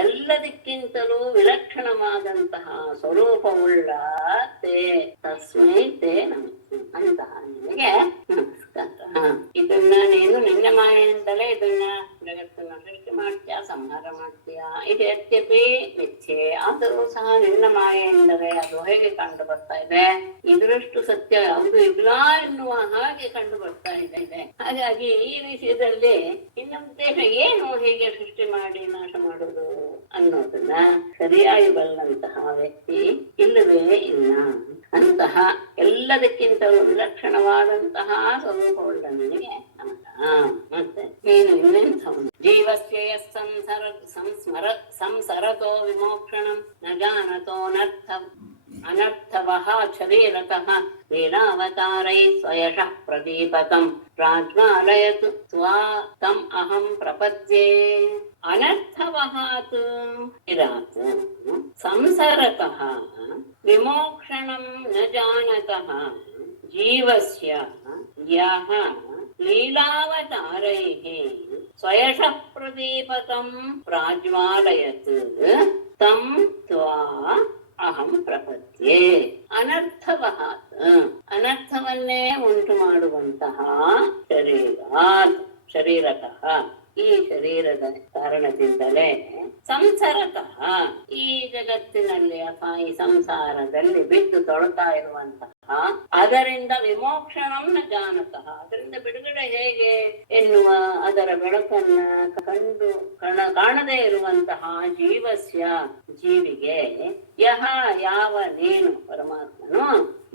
ಎಲ್ಲದಕ್ಕಿಂತಲೂ ವಿಲಕ್ಷಣವಾದಂತಹ ಸ್ವರೂಪವುಳ್ಳ ತೇ ತಸ್ಮೈ ತೇ ನಮಃ ಅಂತಹ ನಿನಗೆ ನಮಸ್ಕಾರ. ಇದನ್ನ ನೀನು ನಿನ್ನ ಮಾಯೆಯಿಂದಲೇ ಇದನ್ನ ಜಗತ್ತನ್ನ ಸೃಷ್ಟಿ ಮಾಡ್ತೀಯ, ಸಂಹಾರ ಮಾಡ್ತೀಯ. ಇದು ಯದ್ಯಪಿ ಮಿಥ್ಯೆ, ಆದರೂ ಸಹ ನಿನ್ನ ಮಾಯೆಯಿಂದಲೇ ಅದು ಹೇಗೆ ಕಂಡು ಬರ್ತಾ ಇದೆ, ಇದರಷ್ಟು ಸತ್ಯ ಯಾವುದು ಇಲ್ಲ ಎನ್ನುವ ಹಾಗೆ ಕಂಡು ಬರ್ತಾ ಇದೆ. ಹಾಗಾಗಿ ಈ ವಿಷಯದಲ್ಲಿ ನಿನ್ನ ಉದ್ದೇಶ ಏನು, ಹೇಗೆ ಸೃಷ್ಟಿ ಮಾಡಿ ನಾಶ ಮಾಡುವುದು ಅನ್ನೋದನ್ನ ಸರಿಯಾಗಿ ಬಲ್ಲಂತಹ ವ್ಯಕ್ತಿ ಇಲ್ಲವೇ ಇಲ್ಲ. ಅಂತಹ ಎಲ್ಲದಕ್ಕಿಂತ ವಿಲಕ್ಷಣವಾದಂತಹ ಸ್ವರೂಪವುಳ್ಳ ನನಗೆ ಮತ್ತೆ ನೀನು ಇನ್ನೆಂಥವನು? ಜೀವಸ್ಯ ಸಂಸರತೋ ವಿಮೋಕ್ಷಣಂ ನ ಜಾನತೋ ಅನರ್ಥವಃ ಶರೀರತಃ ಲೀಲಾವತಾರೈ ಸ್ವಯಶಃ ಪ್ರದೀಪಕಂ ಪ್ರಾಜ್ವಾಲಯತು ಸ್ವಾ ತಂ ಅಹಂ ಪ್ರಪದ್ಯೆ. ಅನರ್ಥವಹಾತ್ ಇರಾತ್ ಸಂಸರತಃ ವಿಮೋಕ್ಷಣಂ ನ ಜಾನತಃ ಜೀವಸ್ಯ ಯಃ ಲೀಲಾವತಾರೈಃ ಸ್ವಯಶಃ ಪ್ರದೀಪಕಂ ಪ್ರಾಜ್ವಾಲಯತ್ ತಂ ತ್ವಾ ಅಹಂ ಪ್ರಪದ್ಯೆ. ಅನರ್ಥವಹಾತ್ ಅನರ್ಥವನ್ನೇ ಉಂಟು ಮಾಡುವಂತಹ ಶರೀರತಃ ಈ ಶರೀರದ ಕಾರಣದಿಂದಲೇ ಸಂಸಾರತಃ ಈ ಜಗತ್ತಿನಲ್ಲಿ ಅಥವಾ ಈ ಸಂಸಾರದಲ್ಲಿ ಬಿದ್ದು ತೊಳತಾ ಇರುವಂತಹ ಅದರಿಂದ ವಿಮೋಕ್ಷಣಂ ನ ಜಾನತಃ ಅದರಿಂದ ಬಿಡುಗಡೆ ಹೇಗೆ ಎನ್ನುವ ಅದರ ಬೆಳಕನ್ನ ಕಾಣದೇ ಇರುವಂತಹ ಜೀವಿಗೆ ಯಾವ ನೀನು ಪರಮಾತ್ಮನು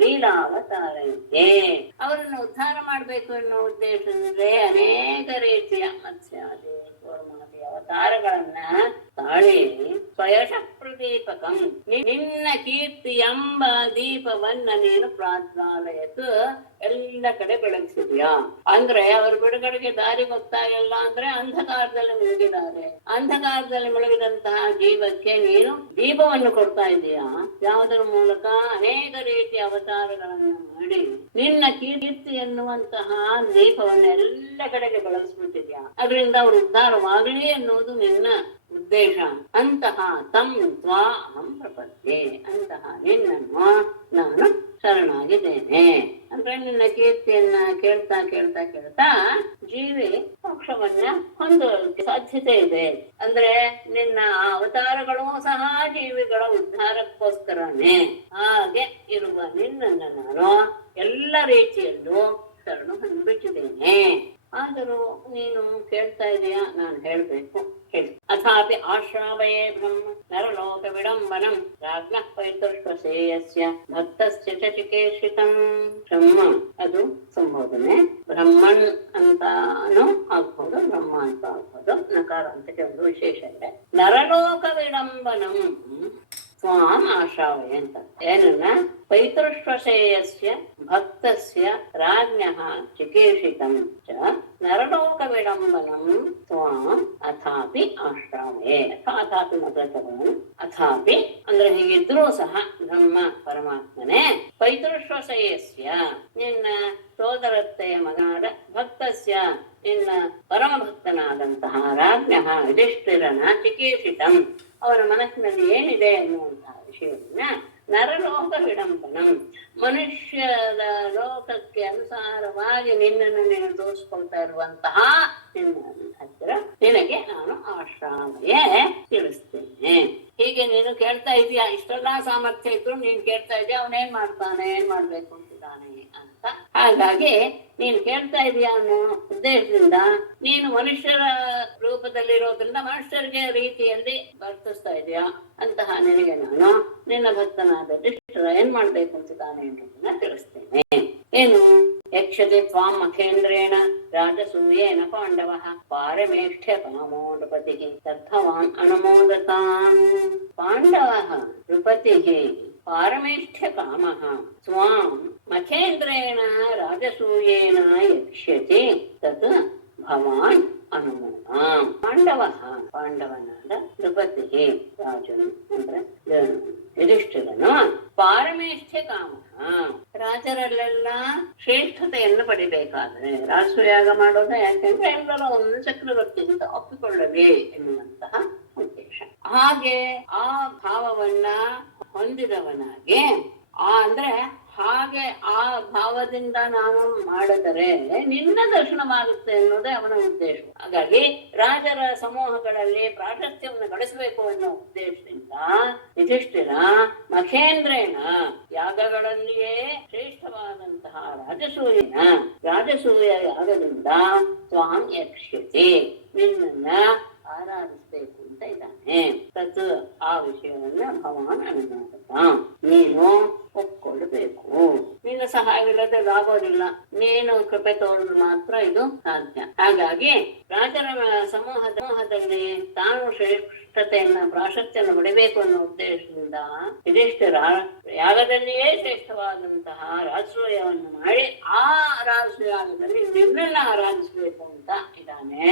ಲೀಲಾವತಾರಕ್ಕೆ ಅವರನ್ನು ಉದ್ಧಾರ ಮಾಡ್ಬೇಕು ಎನ್ನುವ ಉದ್ದೇಶದಿಂದ ಅನೇಕ ರೀತಿಯ ಮತ್ಸ್ಯಾದಿ ಕೂರ್ಮಾದಿ ಅವತಾರಗಳನ್ನ ತಾಳಿ ಸ್ವಯಶಃ ಪ್ರದೀಪಕಂ ನಿನ್ನ ಕೀರ್ತಿ ಎಂಬ ದೀಪವನ್ನ ನೀನು ಪ್ರಾಜ್ವಾಲಯತು ಎಲ್ಲ ಕಡೆ ಬೆಳಗಿಸಿದ್ಯಾ. ಅಂದ್ರೆ ಅವ್ರ ಬಿಡುಗಡೆಗೆ ದಾರಿ ಗೊತ್ತಾ ಇಲ್ಲ ಅಂದ್ರೆ ಅಂಧಕಾರದಲ್ಲಿ ಮುಳುಗಿದ್ದಾರೆ. ಅಂಧಕಾರದಲ್ಲಿ ಮುಳುಗಿದಂತಹ ಜೀವಕ್ಕೆ ನೀನು ದೀಪವನ್ನು ಕೊಡ್ತಾ ಇದೀಯಾ. ಯಾವುದರ ಮೂಲಕ ಅನೇಕ ರೀತಿಯ ಅವತಾರಗಳನ್ನು ಮಾಡಿ ನಿನ್ನ ಕೀರ್ತಿ ಎನ್ನುವಂತಹ ದೀಪವನ್ನು ಎಲ್ಲ ಕಡೆಗೆ ಬೆಳಗಿಸ್ಬಿಟ್ಟಿದ್ಯಾ. ಅದರಿಂದ ಅವರು ಉದ್ಧಾರವಾಗಲಿ ಎನ್ನುವುದು ನಿನ್ನ ಉದ್ದೇಶ. ಅಂತಹ ತಂ ತ್ವಾ ಅಹಂ ಪ್ರಪದ್ಯೆ ಅಂತಹ ನಿನ್ನನ್ನು ನಾನು ಶರಣಾಗಿದ್ದೇನೆ. ಅಂದ್ರೆ ನಿನ್ನ ಕೀರ್ತಿಯನ್ನ ಕೇಳ್ತಾ ಕೇಳ್ತಾ ಕೇಳ್ತಾ ಜೀವಿ ಮೋಕ್ಷವನ್ನ ಹೊಂದೋಕೆ ಸಾಧ್ಯತೆ ಇದೆ. ಅಂದ್ರೆ ನಿನ್ನ ಅವತಾರಗಳು ಸಹ ಜೀವಿಗಳ ಉದ್ಧಾರಕ್ಕೋಸ್ಕರನೇ. ಹಾಗೆ ಇರುವ ನಿನ್ನನ್ನು ನಾನು ಎಲ್ಲ ರೀತಿಯಲ್ಲೂ ಶರಣು ಹೊಂದ್ಬಿಟ್ಟಿದ್ದೇನೆ. ಆದರೂ ನೀನು ಕೇಳ್ತಾ ಇದೀಯಾ, ನಾನು ಹೇಳ್ಬೇಕು ಹೇಳಿ. ಅಥಾಪಿ ಆಶ್ರಾವಯೇ ಬ್ರಹ್ಮ ನರಲೋಕ ವಿಡಂಬನಂ ರಾಜ್ಞಃ ಪೈತೃಶ್ವಸೇಯಸ್ಯ ಭಕ್ತಸ್ಯ ಚ ಚಿಕೇಷಿತಂ. ಬ್ರಹ್ಮ ಅದು ಸಂಬೋಧನೆ. ಬ್ರಹ್ಮನ್ ಅಂತಾನು ಆಗ್ಬೋದು, ಬ್ರಹ್ಮ ಅಂತ ಆಗ್ಬೋದು. ನಕಾರ ಅಂತಕ್ಕೆ ಒಂದು ವಿಶೇಷ ಇದೆ. ನರಲೋಕ ವಿಡಂಬನಂ ಸ್ವಾಂ ಆಶ್ರಾವಯ ಅಂತ ಏನನ್ನ ಪೈತೃಶ್ವಸೇಯಸ್ಯ ಭಕ್ತಸ್ಯ ರಾಜ್ಞಃ ಚಿಕೇಷಿತಂ ಚ ನರಲೋಕ ವಿಡಂಬನಂ ಸ್ವಾಂ ಅಥಾಪಿ ಆಶ್ರಾವಯೇ. ಅಥಾಪಿ ಮೊದಲು ಅಥಾಪಿ ಅಂದ್ರೆ ಹೀಗಿದ್ರೂ ಸಹ ಬ್ರಹ್ಮ ಪರಮಾತ್ಮನೇ ಪೈತೃಶ್ವಸೇಯಸ್ಯ ನಿನ್ನ ಸೋದರತ್ತೆಯ ಮಗನಾದ ಭಕ್ತಸ್ಯ ನಿನ್ನ ಪರಮ ಭಕ್ತನಾದಂತಹ ರಾಜ್ಞಃ ಯುಧಿಷ್ಠಿರನ ಚಿಕೇಷಿತಂ ಅವರ ಮನಸ್ಸಿನಲ್ಲಿ ಏನಿದೆ ಎನ್ನುವಂತಹ ವಿಷಯವನ್ನ ನರಲೋಕ ವಿಡಂಬನಂ ಮನುಷ್ಯದ ಲೋಕಕ್ಕೆ ಅನುಸಾರವಾಗಿ ನಿನ್ನನ್ನು ನೀನು ತೋರಿಸ್ಕೊಳ್ತಾ ಇರುವಂತಹ ನಿನ್ನ ಹತ್ತಿರ ನಿನಗೆ ನಾನು ಆಶ್ರಾಮಯೇ ತಿಳಿಸ್ತೇನೆ. ಹೀಗೆ ನೀನು ಕೇಳ್ತಾ ಇದೀಯಾ, ಇಷ್ಟೆಲ್ಲಾ ಸಾಮರ್ಥ್ಯ ಇದ್ರು ನೀನ್ ಕೇಳ್ತಾ ಇದೀಯ ಅವನೇನ್ ಮಾಡ್ತಾನೆ, ಏನ್ ಮಾಡ್ಬೇಕು ಅಂತಿದ್ದಾನೆ ಅಂತ. ಹಾಗಾಗಿ ನೀನು ಕೇಳ್ತಾ ಇದೀಯಾ ಅನ್ನೋ ಉದ್ದೇಶದಿಂದ ನೀನು ಮನುಷ್ಯರ ರೂಪದಲ್ಲಿರೋದ್ರಿಂದ ಮನುಷ್ಯರಿಗೆ ರೀತಿಯಲ್ಲಿ ವರ್ತಿಸ್ತಾ ಇದೆಯಾ. ಅಂತಹ ನಿನಗೆ ನಾನು ನಿನ್ನ ಭಕ್ತನಾದ ಯುಧಿಷ್ಠಿರ ಏನ್ ಮಾಡ್ಬೇಕು ಅಂತಿದ್ದಾನೆ ಅನ್ನೋದನ್ನ ತಿಳಿಸ್ತೇನೆ. ಏನು ಯಕ್ಷತೆ ತ್ವಾಂ ಮಖೇಂದ್ರೇಣ ರಾಜಸೂಯೇನ ಪಾಂಡವಃ ಪಾರಮೇಷ್ಠ್ಯ ಕಾಮೋಪತಿಃ ತರ್ಥವಾನ್ ಅನುಮೋದತಾಂ. ಪಾಂಡವಃ ನೃಪತಿಃ ಪಾರಮೇಷ್ಠ್ಯ ಕಾಮಃ ಸ್ವಾಂ ಮಖೇಂದ್ರೇಣ ರಾಜಸೂಯೇನ ಯಕ್ಷ್ಯತೆ ತತ್ ಭವಾನ್ ಅನುಮೋದಾಂ. ಪಾಂಡವನಾದ ನೃಪತಿಃ ರಾಜನು ಅಂದ್ರೆ ಯುಧಿಷ್ಠಿರನು ಪಾರಮೇಷ್ಠ್ಯ ಕಾಮಃ ರಾಜರಲ್ಲೆಲ್ಲ ಶ್ರೇಷ್ಠತೆಯನ್ನು ಪಡಿಬೇಕಾದ್ರೆ ರಾಜಸೂಯಾಗ ಮಾಡೋದ ಯಾಕೆಂದ್ರೆ ಎಲ್ಲರೂ ಒಂದು ಚಕ್ರವರ್ತಿ ಅಂತ ಒಪ್ಪಿಕೊಳ್ಳಲಿ ಎನ್ನುವಂತಹ ಉದ್ದೇಶ. ಹಾಗೆ ಆ ಭಾವವನ್ನ ಹೊಂದಿದವನಾಗಿ ಅಂದ್ರೆ ಹಾಗೆ ಆ ಭಾವದಿಂದ ನಾನು ಮಾಡಿದರೆ ನಿನ್ನ ದರ್ಶನವಾಗುತ್ತೆ ಅನ್ನೋದೇ ಅವನ ಉದ್ದೇಶ. ಹಾಗಾಗಿ ರಾಜರ ಸಮೂಹಗಳಲ್ಲಿ ಪ್ರಾಶಸ್ತ್ಯವನ್ನು ಗಳಿಸಬೇಕು ಅನ್ನೋ ಉದ್ದೇಶದಿಂದ ಯುಧಿಷ್ಠಿರ ಮಖೇಂದ್ರೇಣ ಯಾಗಗಳಲ್ಲಿಯೇ ಶ್ರೇಷ್ಠವಾದಂತಹ ರಾಜಸೂಯ ಯಾಗದಿಂದ ತ್ವಾಂ ಯಕ್ಷ್ಯತೆ ನಿನ್ನನ್ನ ಆರಾಧಿಸಬೇಕು ಅಂತ ಇದ್ದಾನೆ. ತತ್ ಆ ವಿಷಯವನ್ನ ಭಗವಾನ್ ಅನುಮೋದಕ ನೀನು ಒಪ್ಕೊಳ್ಬೇಕು. ನಿನ್ನ ಸಹಾಯವಿಲ್ಲದೆ ಆಗೋದಿಲ್ಲ, ನೀನು ಕೃಪೆ ತೋರಿದ್ರೆ ಮಾತ್ರ ಇದು ಸಾಧ್ಯ. ಹಾಗಾಗಿ ರಾಜರ ಸಮೂಹದಲ್ಲಿ ತಾನು ಶ್ರೇಷ್ಠತೆಯನ್ನ ಪ್ರಾಶಸ್ತ್ಯವನ್ನು ಹೊಡಿಬೇಕು ಅನ್ನೋ ಉದ್ದೇಶದಿಂದ ಯುಧಿಷ್ಠಿರ ಯಾಗದಲ್ಲಿಯೇ ಶ್ರೇಷ್ಠವಾದಂತಹ ರಾಜಸೂಯವನ್ನು ಮಾಡಿ ಆ ರಾಜಸೂಯಾಗದಲ್ಲಿ ನಿನ್ನನ್ನ ಆರಾಧಿಸಬೇಕು ಅಂತ ಇದ್ದಾನೆ.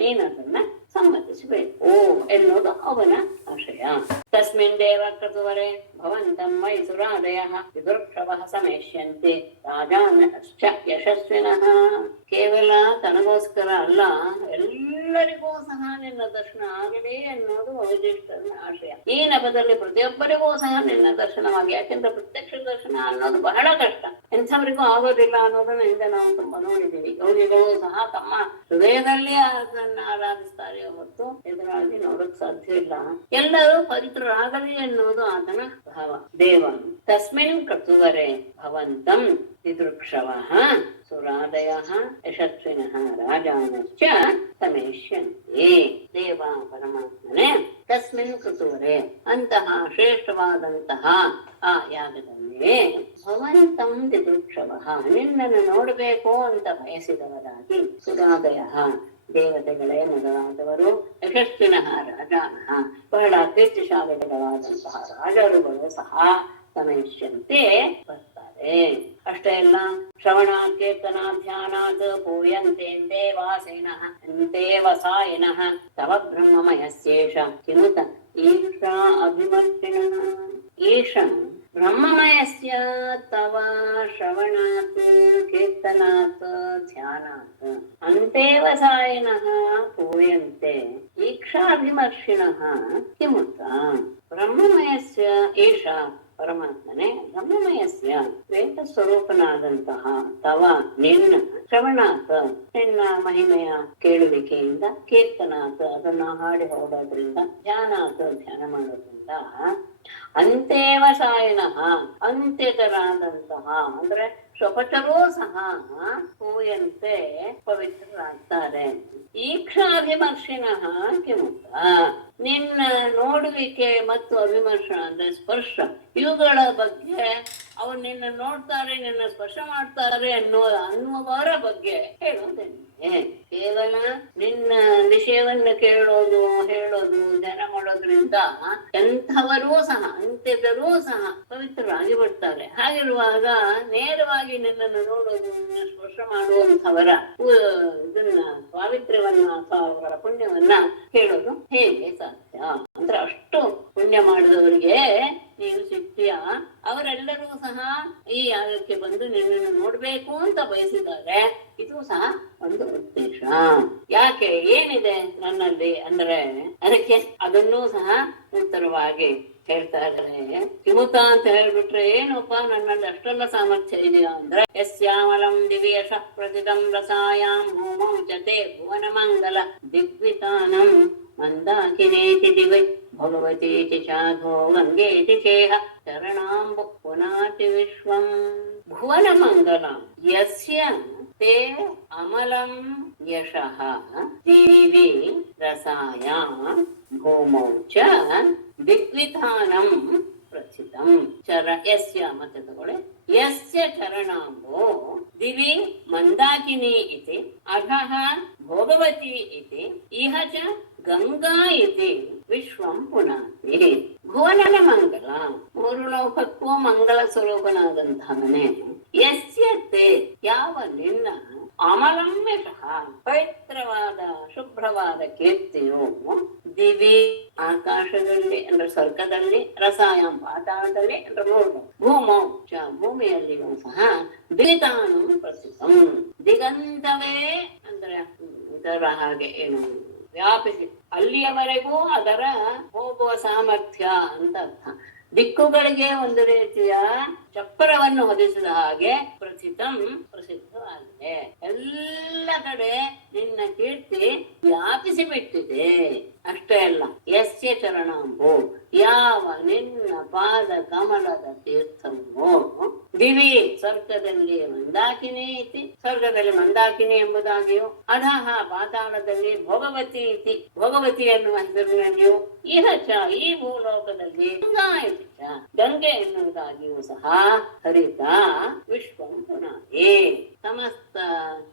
ನೀನದನ್ನ ಸಮ್ಮತಿಸಬೇಕು ಎನ್ನುವುದು ಅವನ ಆಶಯ. ತಸ್ಮಿನ್ ದೇವ ಕೃತುವರೆ ಭವಂತಂ ಮೈಸುರಾದಯಃ ವಿದುರ್ಕ್ಷವಃ ಸಮೇಷ್ಯಂತೆ ರಾಜಾನಶ್ಚ ಯಶಸ್ವಿನಃ. ಕೇವಲ ತನಗೋಸ್ಕರ ಅಲ್ಲ, ಎಲ್ಲರಿಗೂ ಸಹ ನಿನ್ನ ದರ್ಶನ ಆಗಲಿ ಅನ್ನೋದು ಯುಧಿಷ್ಠಿರನ ಆಶಯ. ಈ ನೆಪದಲ್ಲಿ ಪ್ರತಿಯೊಬ್ಬರಿಗೂ ಸಹ ನಿನ್ನ ದರ್ಶನವಾಗಿ, ಯಾಕೆಂದ್ರೆ ಪ್ರತ್ಯಕ್ಷ ದರ್ಶನ ಅನ್ನೋದು ಬಹಳ ಕಷ್ಟ, ಎಂಥವರಿಗೂ ಆಗೋದಿಲ್ಲ ಅನ್ನೋದನ್ನ ಹಿಂದೆ ನಾವು ತುಂಬಾ ನೋಡಿದ್ದೀವಿ. ಯೋಗಿಗಳು ಸಹ ತಮ್ಮ ಹೃದಯದಲ್ಲಿ ಅದನ್ನ ಆರಾಧಿಸ್ತಾರೆ ಹೊರತು ಎದುರಾಗಿ ನೋಡಕ್ ಸಾಧ್ಯ ಇಲ್ಲ. ಎಲ್ಲರೂ ಪವಿತ್ರರಾಗಲಿ ಅನ್ನೋದು ಆತನ ಭಾವ. ದೇವ ತಸ್ಮಿನ್ ಕರ್ತುವರೆ ಭವಂತಂ ದಿದೃಕ್ಷವಃ ಸುರಾದಯಃ ಯಶಸ್ವಿನಃ ರಾಜಾನಶ್ಚ ಸಮೇಷ್ಯಂತೆ. ದೇವ ಪರಮಾತ್ಮನೇ ತಸ್ಮಿನ್ ಕೃತುವರೆ ಅಂತಹ ಶ್ರೇಷ್ಠವಾದಂತಹ ಆ ಯಾಗದಲ್ಲಿ ಭವಂತಂ ದಿದೃಕ್ಷವಃ ನಿನ್ನನ್ನು ನೋಡಬೇಕು ಅಂತ ಬಯಸಿದವರಾಗಿ ಸುರಾದಯಃ ದೇವತೆಗಳೇ ಮೊದಲಾದವರು ಯಶಸ್ವಿನಃ ರಾಜಾನಃ ಬಹಳ ಕೀರ್ತಿಶಾಲಿಗಳಾದಂತಹ ರಾಜರುಗಳು ಸಹ ಸಮೇಷ್ಯಂತೆ ಬರ್ತಾರೆ. ಅಷ್ಟೇ ಅಲ್ಲ, ಶ್ರವಣ ಕೀರ್ತನ ಧ್ಯಾನಾತ್ ಪೂಯಂತೆ ವಾಸೇನಃ ಅಂತೆ ವಸಾಯಿನಃ ತವ ಬ್ರಹ್ಮಮಯಸ್ಯೇಷ ಕಿಮುತ ಈಕ್ಷಾ ಅಭಿಮರ್ಷಿಣಃ. ಈಶ ಬ್ರಹ್ಮಮಯಸ್ಯ ತವ ಶ್ರವಣಾತ್ ಕೀರ್ತನಾತ್ ಧ್ಯಾನಾತ್ ಅಂತೇವ ಸಾಯಿನಃ ಪೂಯಂತೆ ಈಕ್ಷಾಭಿಮರ್ಷಿಣಃ ಕಿಮುತ. ಬ್ರಹ್ಮಮಯಸ್ಯ ಈಶ ಪರಮಾತ್ಮನೇ ಬ್ರಹ್ಮಮಯಸ್ಯ ವೇದ ಸ್ವರೂಪನಾದಂತಹ ತವ ನಿನ್ನ ಶ್ರವಣಾತ್ ನಿನ್ನ ಮಹಿಮೆಯ ಕೇಳುವಿಕೆಯಿಂದ, ಕೀರ್ತನಾತ್ ಅದನ್ನ ಹಾಡಿ ಹೋಗೋದ್ರಿಂದ, ಧ್ಯಾನಾತ್ ಧ್ಯಾನ ಮಾಡೋದ್ರಿಂದ, ಅಂತೇವ ಸಾಯಿನಃ ಅಂತ್ಯತರಾದಂತಹ ಅಂದ್ರೆ ಸ್ವಪಚರೂ ಸಹ ಪೂಯಂತೆ ಪವಿತ್ರರಾಗ್ತಾರೆ. ಈಕ್ಷಾಭಿಮರ್ಶಿನಃ ಕಿಮುತ ನಿನ್ನ ನೋಡುವಿಕೆ ಮತ್ತು ಅಭಿಮರ್ಶ ಅಂದ್ರೆ ಸ್ಪರ್ಶ ಇವುಗಳ ಬಗ್ಗೆ ಅವ್ರು ನಿನ್ನ ನೋಡ್ತಾರೆ, ನಿನ್ನ ಸ್ಪರ್ಶ ಮಾಡ್ತಾರೆ ಅನ್ನುವವರ ಬಗ್ಗೆ ಹೇಳೋದೇನೆ. ಕೇವಲ ನಿನ್ನ ವಿಷಯವನ್ನ ಕೇಳೋದು, ಹೇಳೋದು, ಧ್ಯಾನ ಮಾಡೋದ್ರಿಂದ ಎಂಥವರೂ ಸಹ ಅಂತ್ಯದರೂ ಸಹ ಪವಿತ್ರರಾಗಿ ಬಿಡ್ತಾರೆ. ಹಾಗಿರುವಾಗ ನೇರವಾಗಿ ನಿನ್ನನ್ನು ನೋಡೋದು, ನಿನ್ನ ಸ್ಪರ್ಶ ಮಾಡುವಂಥವರ ಇದನ್ನ ಸ್ವಾಮಿತ್ರ್ಯವನ್ನ ಅಥವಾ ಅವರ ಪುಣ್ಯವನ್ನ ಹೇಳೋದು ಹೇಗೆ ಸಾಧ್ಯ? ಅಂದ್ರೆ ಅಷ್ಟು ಪುಣ್ಯ ಮಾಡಿದವರಿಗೆ ನೀನು ಸಿಗ್ತೀಯ. ಅವರೆಲ್ಲರೂ ಸಹ ಈ ಯಾಗಕ್ಕೆ ಬಂದು ನಿನ್ನನ್ನು ನೋಡ್ಬೇಕು ಅಂತ ಬಯಸಿದ್ದಾರೆ. ಇದು ಸಹ ಒಂದು ಉದ್ದೇಶ. ಯಾಕೆ, ಏನಿದೆ ನನ್ನಲ್ಲಿ ಅಂದ್ರೆ ಅದಕ್ಕೆ ಅದನ್ನೂ ಸಹ ಉತ್ತರವಾಗಿ ಹೇಳ್ತಾ ಇದ್ದಾರೆ. ಕಿಮುತ ಅಂತ ಹೇಳ್ಬಿಟ್ರೆ ಏನಪ್ಪ ನನ್ನಲ್ಲಿ ಅಷ್ಟೆಲ್ಲ ಸಾಮರ್ಥ್ಯ ಇದೆಯಾ ಅಂದ್ರೆ, ಯಸ್ಯಾಮಲಂ ದಿವ್ಯಶ ಪ್ರತಿದಂ ರಸಾಯಾಂ ಹೋಮಂ ಚತೆ ಭುವನ ಮಂಗಲ ದಿಗ್ವಿತಾನಂ ಮಂದಾಕಿನೇತಿ ದಿವೈ ಭಗವತೀತಿ ಶಾಧೋ ಗಂಗೇತಿ ಚೇಹ ಚರಣಾಂಬು ಪುನಾತಿ ವಿಶ್ವಂ. ಭುವನ ಮಂಗಲ ಯಸ್ಯ ತೇ ಅಮಲಂ ಯಶಃ ದಿವಿ ರಸಾಯಾಂ ಭೂಮೌ ಚ ದಿಗ್ವಿಧಾನಂ ಪ್ರಚಿತಂ. ಯಸ್ಯ ಮತ್ತೆ ತಗೊಳ್ಳಿ. ಯಸ್ಯ ಚರಣಾಂಬೋ ದಿವಿ ಮಂದಾಕಿನಿ ಇತಿ ಅಧಃ ಭೋಗವತಿ ಇತಿ ಇಹ ಚ ಗಂಗಾ ಇತಿ ವಿಶ್ವಂ ಪುನಾತಿ. ಭುವನನ ಮಂಗಲ, ಮೂರು ಲೋಕಕ್ಕೂ ಮಂಗಲ ಸ್ವರೂಪನಾದಂಥವನೇ. ಯಸ್ಯ ತೇ ಯಾವ ನಿನ್ನ ಅಮಲಂ ಯಶಃ ಪವಿತ್ರವಾದ ಶುಭ್ರವಾದ ಕೀರ್ತಿಯು ದಿವಿ ಆಕಾಶದಲ್ಲಿ ಅಂದ್ರೆ ಸ್ವರ್ಗದಲ್ಲಿ, ರಸಾಯಂ ಪಾತಾಳದಲ್ಲಿ ಅಂದ್ರೆ ಮೂರು, ಭೂಮೌ ಚ ಭೂಮಿಯಲ್ಲಿಯೂ ಸಹ ದಿಗಂತಂ ಪ್ರಸಿದ್ಧಂ ದಿಗಂತವೇ ಅಂದ್ರೆ ಇದರ ಹಾಗೆ ಏನು ವ್ಯಾಪಿಸಿ ಅಲ್ಲಿಯವರೆಗೂ ಅದರ ಹೋಗುವ ಸಾಮರ್ಥ್ಯ ಅಂತ ಅರ್ಥ. ದಿಕ್ಕುಗಳಿಗೆ ಒಂದು ರೀತಿಯ ಚಪ್ಪರವನ್ನು ಹೊದಿಸಿದ ಹಾಗೆ ಪ್ರಸಿದ್ಧವಾಗಿದೆ. ಎಲ್ಲ ಕಡೆ ನಿನ್ನ ಕೀರ್ತಿ ವ್ಯಾಪಿಸಿ ಬಿಟ್ಟಿದೆ. ಅಷ್ಟೇ ಅಲ್ಲ, ಯಸ್ಯ ಚರಣಾಂಬು, ಯಾವ ನಿನ್ನ ಪಾದ ಕಮಲದ ತೀರ್ಥವು ದಿವಿ ಸ್ವರ್ಗದಲ್ಲಿ ಮಂದಾಕಿನಿ ಇತಿ, ಸ್ವರ್ಗದಲ್ಲಿ ಮಂದಾಕಿನಿ ಎಂಬುದಾಗಿಯೂ, ಅಧಃ ಪಾತಾಳದಲ್ಲಿ ಭೋಗವತಿ ಇತಿ, ಭೋಗವತಿ ಎನ್ನುವ ಹೆಸರಿನಲ್ಲಿಯೂ, ಇಹ ಚ ಈ ಭೂಲೋಕದಲ್ಲಿ ಗಂಗಾ ಇತಿ ಚ, ಗಂಗೆ ಎನ್ನುವುದಾಗಿಯೂ ಸಹ ಹರಿತ ವಿಶ್ವಂ ಪುನಾಯೇ, ಸಮಸ್ತ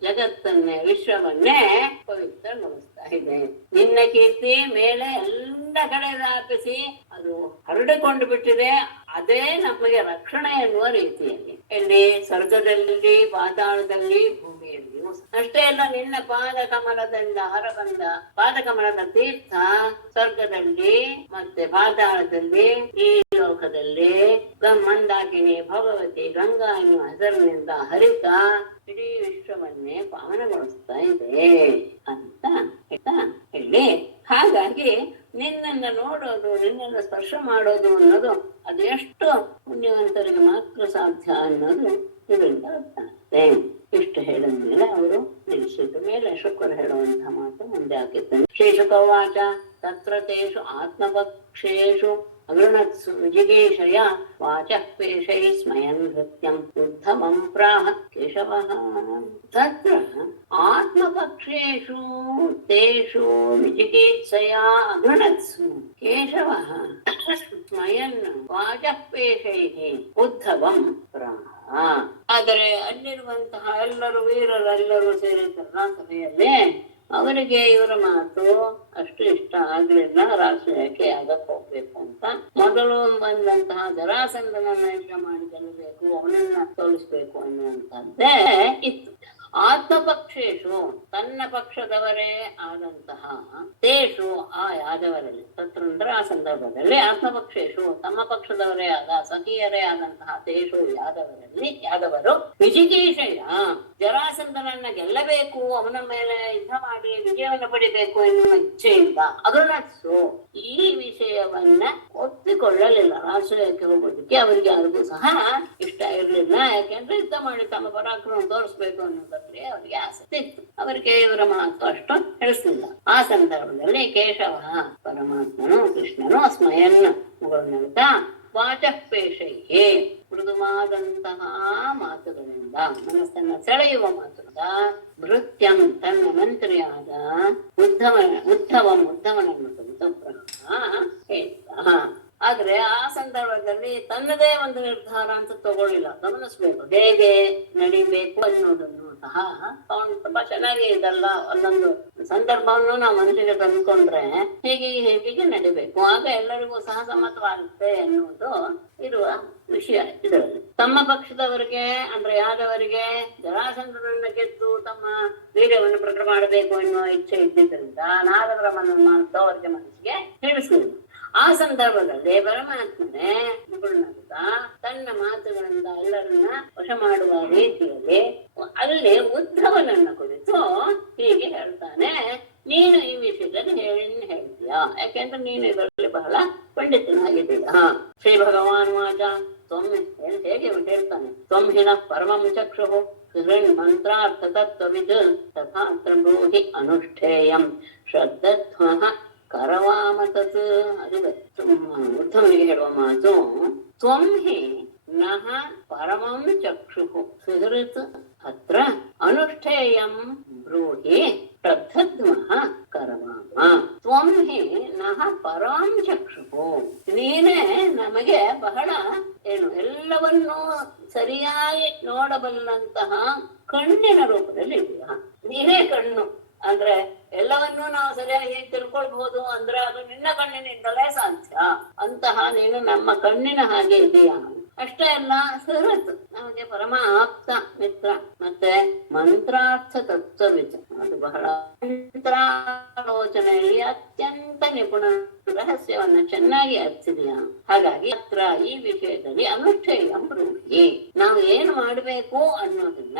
ಜಗತ್ತನ್ನೇ ವಿಶ್ವವನ್ನೇ ಪವಿತ್ರಗೊಳಿಸ್ತಾ ಇದೆ. ನಿನ್ನ ಕೀರ್ತಿ ಮೇಲೆ ಎಲ್ಲ ಕಡೆ ವ್ಯಾಪಿಸಿ ಅದು ಹರಡಿಕೊಂಡು ಬಿಟ್ಟಿದೆ. ಅದೇ ನಮಗೆ ರಕ್ಷಣೆ ಎನ್ನುವ ರೀತಿಯಲ್ಲಿ, ಇಲ್ಲಿ ಸ್ವರ್ಗದಲ್ಲಿ, ಪಾತಾಳದಲ್ಲಿ, ಭೂಮಿಯಲ್ಲಿಯೂ ಅಷ್ಟೇ ಅಲ್ಲ. ನಿನ್ನ ಪಾದ ಕಮಲದಿಂದ ಹೊರಬಂದ ಪಾದ ಕಮಲದ ತೀರ್ಥ ಸ್ವರ್ಗದಲ್ಲಿ ಮತ್ತೆ ಪಾತಾಳದಲ್ಲಿ, ಈ ಲೋಕದಲ್ಲಿ ಮಂದಾಕಿನಿ ಭಗವತಿ ಗಂಗಾ ಎನ್ನುವ ಹೆಸರಿನಿಂದ ಹರಿತ ಇಡೀ ವಿಶ್ವವನ್ನೇ ಪಾವನಗೊಳಿಸ್ತಾ ಇದೆ ಅಂತ ಹೇಳಿ, ಹಾಗಾಗಿ ನಿನ್ನನ್ನು ನೋಡೋದು, ನಿನ್ನನ್ನು ಸ್ಪರ್ಶ ಮಾಡೋದು ಅನ್ನೋದು ಅದು ಎಷ್ಟು ಪುಣ್ಯವಂತರಿಗೆ ಮಾತ್ರ ಸಾಧ್ಯ ಅನ್ನೋದು ಇದರಿಂದ ಅರ್ಥ ಆಗುತ್ತೆ. ಇಷ್ಟು ಹೇಳಿದ ಮೇಲೆ ಅವರು ನಿಲ್ಲಿಸಿದ ಮೇಲೆ ಶುಕ್ರ ಹೇಳುವಂತಹ ಮಾತು ಮುಂದೆ ಹಾಕಿದ್ದಾನೆ. ಶ್ರೀಶುಕವಾಚ ತತ್ರ ತೇಷು ಆತ್ಮಪಕ್ಷೇಷು ಅಗೃಣತ್ಸು ಜಿಗೇಶಯ ವಾಚಃ ಪೇಶೈ ಸ್ಮಯನ್ ನೃತ್ಯಂ ಉದ್ಧಮಂ ಪ್ರಾಹ ಕೇಶವಃ. ತತ್ರ ಆತ್ಮಪಕ್ಷೇಷು ತೇಷು ವಿಜಿಗೀತ್ಸಯ ಅಗೃಣತ್ಸು ಕೇಶವಃ ಸ್ಮಯನ್ ವಾಚಃ ಪೇಶೈಃ ಉದ್ಧವಂ ಪ್ರಾಹ. ಆದರೆ ಅಲ್ಲಿರುವಂತಹ ಎಲ್ಲರೂ ವೀರರೆಲ್ಲರೂ ಸೇರಿದ್ದ ಸಭೆಯಲ್ಲಿ ಅವರಿಗೆ ಇವರ ಮಾತು ಅಷ್ಟು ಇಷ್ಟ ಆಗ್ಲಿಲ್ಲ. ರಾಷ್ಟ್ರೀಯಕ್ಕೆ ಯಾಗಕ್ಕೆ ಹೋಗ್ಬೇಕು ಅಂತ ಮೊದಲು ಬಂದಂತಹ ಜರಾಸಂಧನನ್ನ ಯುದ್ಧ ಮಾಡಿ ಗೆಲ್ಲಬೇಕು, ಅವನನ್ನ ಸೋಲಿಸ್ಬೇಕು ಅನ್ನುವಂಥದ್ದೇ ಇತ್ತು. ಆತ್ಮಪಕ್ಷೇಶು ತನ್ನ ಪಕ್ಷದವರೇ ಆದಂತಹ ತೇಷು ಆ ಯಾದವರಲ್ಲಿ, ತತ್ರ ಆ ಸಂದರ್ಭದಲ್ಲಿ ಆತ್ಮಪಕ್ಷೇಶು ತಮ್ಮ ಪಕ್ಷದವರೇ ಆದ ಸಖಿಯರೇ ಆದಂತಹ ತೇಷು ಯಾದವರು ವಿಜಿಗೀಷಯ ಜರಾಸಂಧನನ್ನ ಗೆಲ್ಲಬೇಕು, ಅವನ ಮೇಲೆ ಯುದ್ಧ ಮಾಡಿ ವಿಜಯವನ್ನು ಪಡಿಬೇಕು ಎನ್ನುವ ಇಚ್ಛೆಯಿಂದ ಅಗೃಣತ್ಸು ಈ ವಿಷಯವನ್ನ ಒಪ್ಪಿಕೊಳ್ಳಲಿಲ್ಲ. ರಾಷ್ಟ್ರೀಯಕ್ಕೆ ಹೋಗೋದಕ್ಕೆ ಅವರಿಗೆ ಯಾರಿಗೂ ಸಹ ಇಷ್ಟ ಇರಲಿಲ್ಲ. ಯಾಕೆಂದ್ರೆ ಯುದ್ಧ ಮಾಡಿ ತಮ್ಮ ಪರಾಕ್ರಮ ತೋರಿಸ್ಬೇಕು ಅನ್ನೋದಕ್ಕೆ ಅವರಿಗೆ ಆಸಕ್ತಿ ಇತ್ತು. ಅವರಿಗೆ ಇವರ ಮಾತು ಅಷ್ಟು ತಿಳಿಸಲಿಲ್ಲ. ಆ ಸಂದರ್ಭದಲ್ಲಿ ಕೇಶವ ಪರಮಾತ್ಮನು ಕೃಷ್ಣನು ಸ್ಮಯನ್ ಮುಗುಳ್ನಳ್ತ ವಾಚಃಪೇಶೈಹೇ ಮೃದುವಾದಂತಹ ಮಾತುಗಳಿಂದ, ಮನಸ್ಸನ್ನ ಸೆಳೆಯುವ ಮಾತುಗಳಿಂದ ಭೃತ್ಯಂ ತನ್ನ ಮಂತ್ರಿಯಾದ ಉದ್ಧವನನ್ನು ಕುರಿತು ಹೇಳ್ತಾ. ಆದ್ರೆ ಆ ಸಂದರ್ಭದಲ್ಲಿ ತನ್ನದೇ ಒಂದು ನಿರ್ಧಾರ ಅಂತ ತಗೊಳ್ಳಿಲ್ಲ, ಗಮನಿಸ್ಬೇಕು ಹೇಗೆ ನಡಿಬೇಕು ಅನ್ನೋದನ್ನು ಸಹ ಅವನು ತುಂಬಾ ಚೆನ್ನಾಗಿ ಇದಲ್ಲ. ಒಂದೊಂದು ಸಂದರ್ಭವನ್ನು ನಾವು ಮನಸ್ಸಿಗೆ ತಂದ್ಕೊಂಡ್ರೆ ಹೀಗೆ ನಡಿಬೇಕು, ಆಗ ಎಲ್ಲರಿಗೂ ಸಹ ಸಮ್ಮತವಾಗುತ್ತೆ ಎನ್ನುವುದು ಇರುವ ವಿಷಯ ಇದರಲ್ಲಿ. ತಮ್ಮ ಪಕ್ಷದವರಿಗೆ ಅಂದ್ರೆ ಯಾದವರಿಗೆ ಜರಾಸಂಧನನ್ನ ಗೆದ್ದು ತಮ್ಮ ವೀರ್ಯವನ್ನು ಪ್ರಕಟ ಮಾಡಬೇಕು ಎನ್ನುವ ಇಚ್ಛೆ ಇದ್ದಿದ್ದರಿಂದ ನಾರದರ ಮಾತು ಅವರಿಗೆ ಮನಸ್ಸಿಗೆ ತಿಳಿಸಲಿಲ್ಲ. ಆ ಸಂದರ್ಭದಲ್ಲಿ ಪರಮಾತ್ಮನೇ ಮುಗುಳ್ನಗುತ್ತ ತನ್ನ ಮಾತುಗಳಿಂದ ಎಲ್ಲರನ್ನ ವಶ ಮಾಡುವ ರೀತಿಯಲ್ಲಿ ಅಲ್ಲಿ ಉದ್ಧವನನ್ನ ಕುರಿತು ಹೀಗೆ ಹೇಳ್ತಾನೆ, ನೀನು ಈ ವಿಷಯದಲ್ಲಿ ಹೇಳ್ತೀಯಾ, ಯಾಕೆಂದ್ರೆ ನೀನು ಇದರಲ್ಲಿ ಬಹಳ ಪಂಡಿತನಾಗಿದ್ದೀಯ. ಶ್ರೀ ಭಗವಾನ್ ವಾಚ ಹೇಗೆ ಹೇಳ್ತಾನೆ, ತ್ವಂ ಪರಮಂ ಚಕ್ಷು ಮಂತ್ರಾರ್ಥ ತತ್ವವಿದ್ ತಥಾತ್ರ ಬ್ರೂಹಿ ಅನುಷ್ಠೇಯಂ ಶ್ರದ್ಧತ್ವಃ ಕರವಾಮ ತತ್. ಅದು ಉದ್ಧವನಿಗೆ ಹೇಳುವ ಮಾತು, ತ್ವಂ ಹಿ ನಃ ಪರಮಂ ಚಕ್ಷು ಸುಹೃತ್ ಅತ್ರ ಅನುಷ್ಠೇಯಂ ಬ್ರೂಹಿ ಶ್ರದ್ಧತ್ವಃ ಕರವಾಮ. ತ್ವಂ ಹಿ ನಃ ಪರಮಂ ಚಕ್ಷು, ನೀನೇ ನಮಗೆ ಬಹಳ ಎಲ್ಲವನ್ನೂ ಸರಿಯಾಗಿ ನೋಡಬಲ್ಲಂತಹ ಕಣ್ಣಿನ ರೂಪದಲ್ಲಿ ಇದೆಯಾ. ನೀನೇ ಕಣ್ಣು ಅಂದ್ರೆ ಎಲ್ಲವನ್ನೂ ನಾವು ಸರಿಯಾಗಿ ತಿಳ್ಕೊಳ್ಬಹುದು ಅಂದ್ರೆ ಅದು ನಿನ್ನ ಕಣ್ಣಿನಿಂದಲೇ ಸಾಧ್ಯ. ಅಂತಹ ನೀನು ನಮ್ಮ ಕಣ್ಣಿನ ಹಾಗೆ ಇದೆಯಾ. ಅಷ್ಟೇ ಅಲ್ಲ, ಸುಹೃತ್ ನಮಗೆ ಪರಮ ಆಪ್ತ ಮಿತ್ರ, ಮತ್ತೆ ಮಂತ್ರಾರ್ಥ ತತ್ವವಿಚ ಅದು ಬಹಳ ಮಂತ್ರಾಲೋಚನೆಯಲ್ಲಿ ಅತ್ಯಂತ ನಿಪುಣ, ರಹಸ್ಯವನ್ನ ಚೆನ್ನಾಗಿ ಅರ್ಚಿದೆಯಾ. ಹಾಗಾಗಿ ಹತ್ರ ಈ ವಿಷಯದಲ್ಲಿ ಅನುಷ್ಠೇಯಂ ಬ್ರೂಹಿ, ನಾವು ಏನು ಮಾಡಬೇಕು ಅನ್ನೋದನ್ನ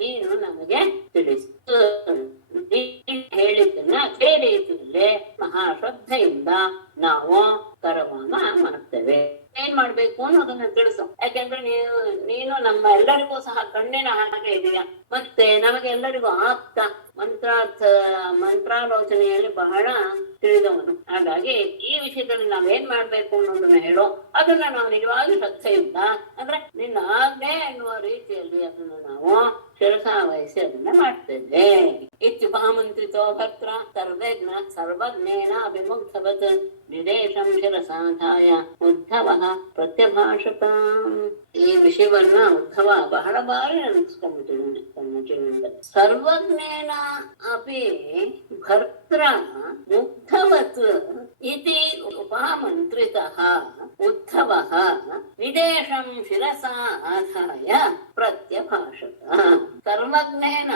ನೀನು ನಮಗೆ ತಿಳಿಸು. ಹೇಳಿದ್ದನ್ನ ಅದೇ ರೀತಿಯಲ್ಲಿ ಮಹಾಶ್ರದ್ಧೆಯಿಂದ ನಾವು ಕರವಾಮ ಮಾಡ್ತೇವೆ. ಏನ್ ಮಾಡ್ಬೇಕು ಅನ್ನೋದನ್ನ ತಿಳಿಸು. ಯಾಕೆಂದ್ರೆ ನೀನು ನಮ್ಮ ಎಲ್ಲರಿಗೂ ಸಹ ಕಣ್ಣಿನ ಹಾಗೆ ಇದೆಯಾ, ಮತ್ತೆ ನಮಗೆಲ್ಲರಿಗೂ ಆಪ್ತ, ಮಂತ್ರಾಲೋಚನೆಯಲ್ಲಿ ಬಹಳ ತಿಳಿದವನು. ಹಾಗಾಗಿ ಈ ವಿಷಯದಲ್ಲಿ ನಾವೇನ್ ಮಾಡ್ಬೇಕು ಅನ್ನೋದನ್ನ ಹೇಳೋ. ಅದನ್ನ ನಾವು ನಿಜವಾಗಿ ಶ್ರದ್ಧೆಯಿಂದ, ಅಂದ್ರೆ ನಿನ್ನ ಆಜ್ಞೆ ಎನ್ನುವ ರೀತಿಯಲ್ಲಿ ಅದನ್ನ ನಾವು ಶಿರಸಾವಹಿಸಿ ಅದನ್ನ ಮಾಡ್ತೇವೆ. ಇತ್ಯುಪಮಂತ್ರಿತೋ ಭದ್ರ ಸರ್ವಜ್ಞೇನ ಅಭಿಮುಗ್ಧವತ್ ವಿದೇಶಂ ಶಿರಸಾಧಾಯ ಉದ್ಧವ ಪ್ರತ್ಯಭಾಷತ. ಈ ವಿಷಯವನ್ನ ಉದ್ಧವ ಬಹಳ ಬಾರಿ ಅನಿಸ್ಕೊಂಡ್ಬಿಟ್ಟಿದ್ದಾನೆ ತನ್ನ ಜೀವನದಲ್ಲಿ. ಸರ್ವಜ್ಞೇನ ಅಪಿ ಭರ್ತ್ರ ಮುಗ್ಧವತ್ ಇತಿ ಉಪಮಂತ್ರಿತಃ ಉದ್ಧವಃ ವಿದೇಶಂ ಶಿರಸಾ ಆಧಾಯ ಪ್ರತ್ಯಭಾಷತ. ಸರ್ವಜ್ಞೇನ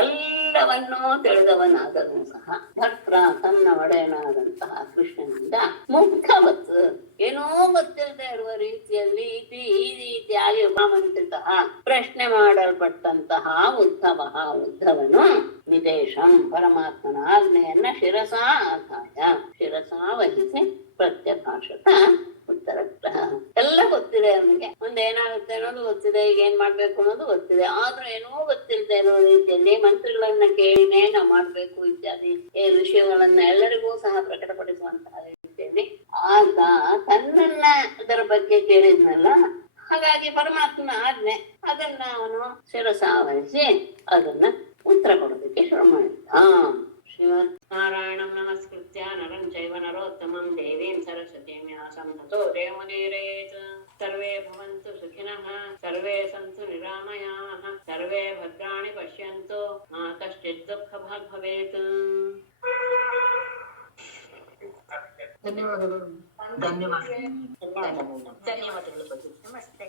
ಎಲ್ಲವನ್ನೂ ತಿಳಿದವನಾದರೂ ಸಹ ಭರ್ತ್ರ ತನ್ನ ಒಡೆಯನಾದಂತಹ ಕೃಷ್ಣನಿಂದ ಮುಗ್ಧವತ್ ಏನೋ ಗೊತ್ತಿಲ್ಲದೆ ಇರುವ ರೀತಿಯಲ್ಲಿ ಈ ರೀತಿಯಾಗಿ ಉಪಮಂತ್ರಿತಃ ಪ್ರಶ್ನೆ ಮಾಡಲ್ಪಟ್ಟಂತಹ ಉದ್ಧವನು ವಿದೇಶಂ ಪರಮಾತ್ಮನ ಆಜ್ಞೆಯನ್ನ ಶಿರಸಾ ಆಧಾಯ ಶಿರಸಾ ವಹಿಸಿ ಪ್ರತ್ಯಭಾಷತ ಉತ್ತರ. ಎಲ್ಲ ಗೊತ್ತಿದೆ ಅವನಿಗೆ, ಮುಂದೆ ಏನಾಗುತ್ತೆ ಅನ್ನೋದು ಗೊತ್ತಿದೆ, ಈಗ ಏನ್ ಮಾಡ್ಬೇಕು ಅನ್ನೋದು ಗೊತ್ತಿದೆ. ಆದ್ರೂ ಏನೋ ಗೊತ್ತಿಲ್ಲದೆ ಇರೋ ರೀತಿಯಲ್ಲಿ ಮಂತ್ರಿಗಳನ್ನ ಕೇಳಿನೇ ನಾವು ಮಾಡ್ಬೇಕು ಇತ್ಯಾದಿ ವಿಷಯಗಳನ್ನ ಎಲ್ಲರಿಗೂ ಸಹ ಪ್ರಕಟಪಡಿಸುವಂತಹ ರೀತಿಯಲ್ಲಿ ಆತ ತನ್ನನ್ನ ಅದರ ಬಗ್ಗೆ ಕೇಳಿದ್ನಲ್ಲ. ಹಾಗಾಗಿ ಪರಮಾತ್ಮನ ಆಜ್ಞೆ ಅದನ್ನ ಅವನು ಶಿರಸಾವಹಿಸಿ ಅದನ್ನ ಉತ್ತರ ಕೊಡೋದಕ್ಕೆ ಶುರು ಮಾಡಿದ. ಶ್ರೀಮದ್ ನಾರಾಯಣಂ ನಮಸ್ಕೃತ್ಯ ನರಂ ಚೈವ ನರೋತ್ತಮಂ ದೇವೀಂ ಸರಸ್ವತೀಂ ವ್ಯಾಸಂ ತತೋ ಜಯಮುದೀರಯೇತ್. ಸರ್ವೇ ಭವಂತು ಸುಖಿನಃ, ಸರ್ವೇ ಸಂತು ನಿರಾಮಯಾಃ, ಸರ್ವೇ ಭದ್ರಾಣಿ ಪಶ್ಯಂತು, ಮಾ ಕಶ್ಚಿತ್ ದುಃಖಭಾಗ್ ಭವೇತ್. ಧನ್ಯವಾದಗಳು. ಧನ್ಯವಾದಗಳು. ನಮಸ್ತೆ.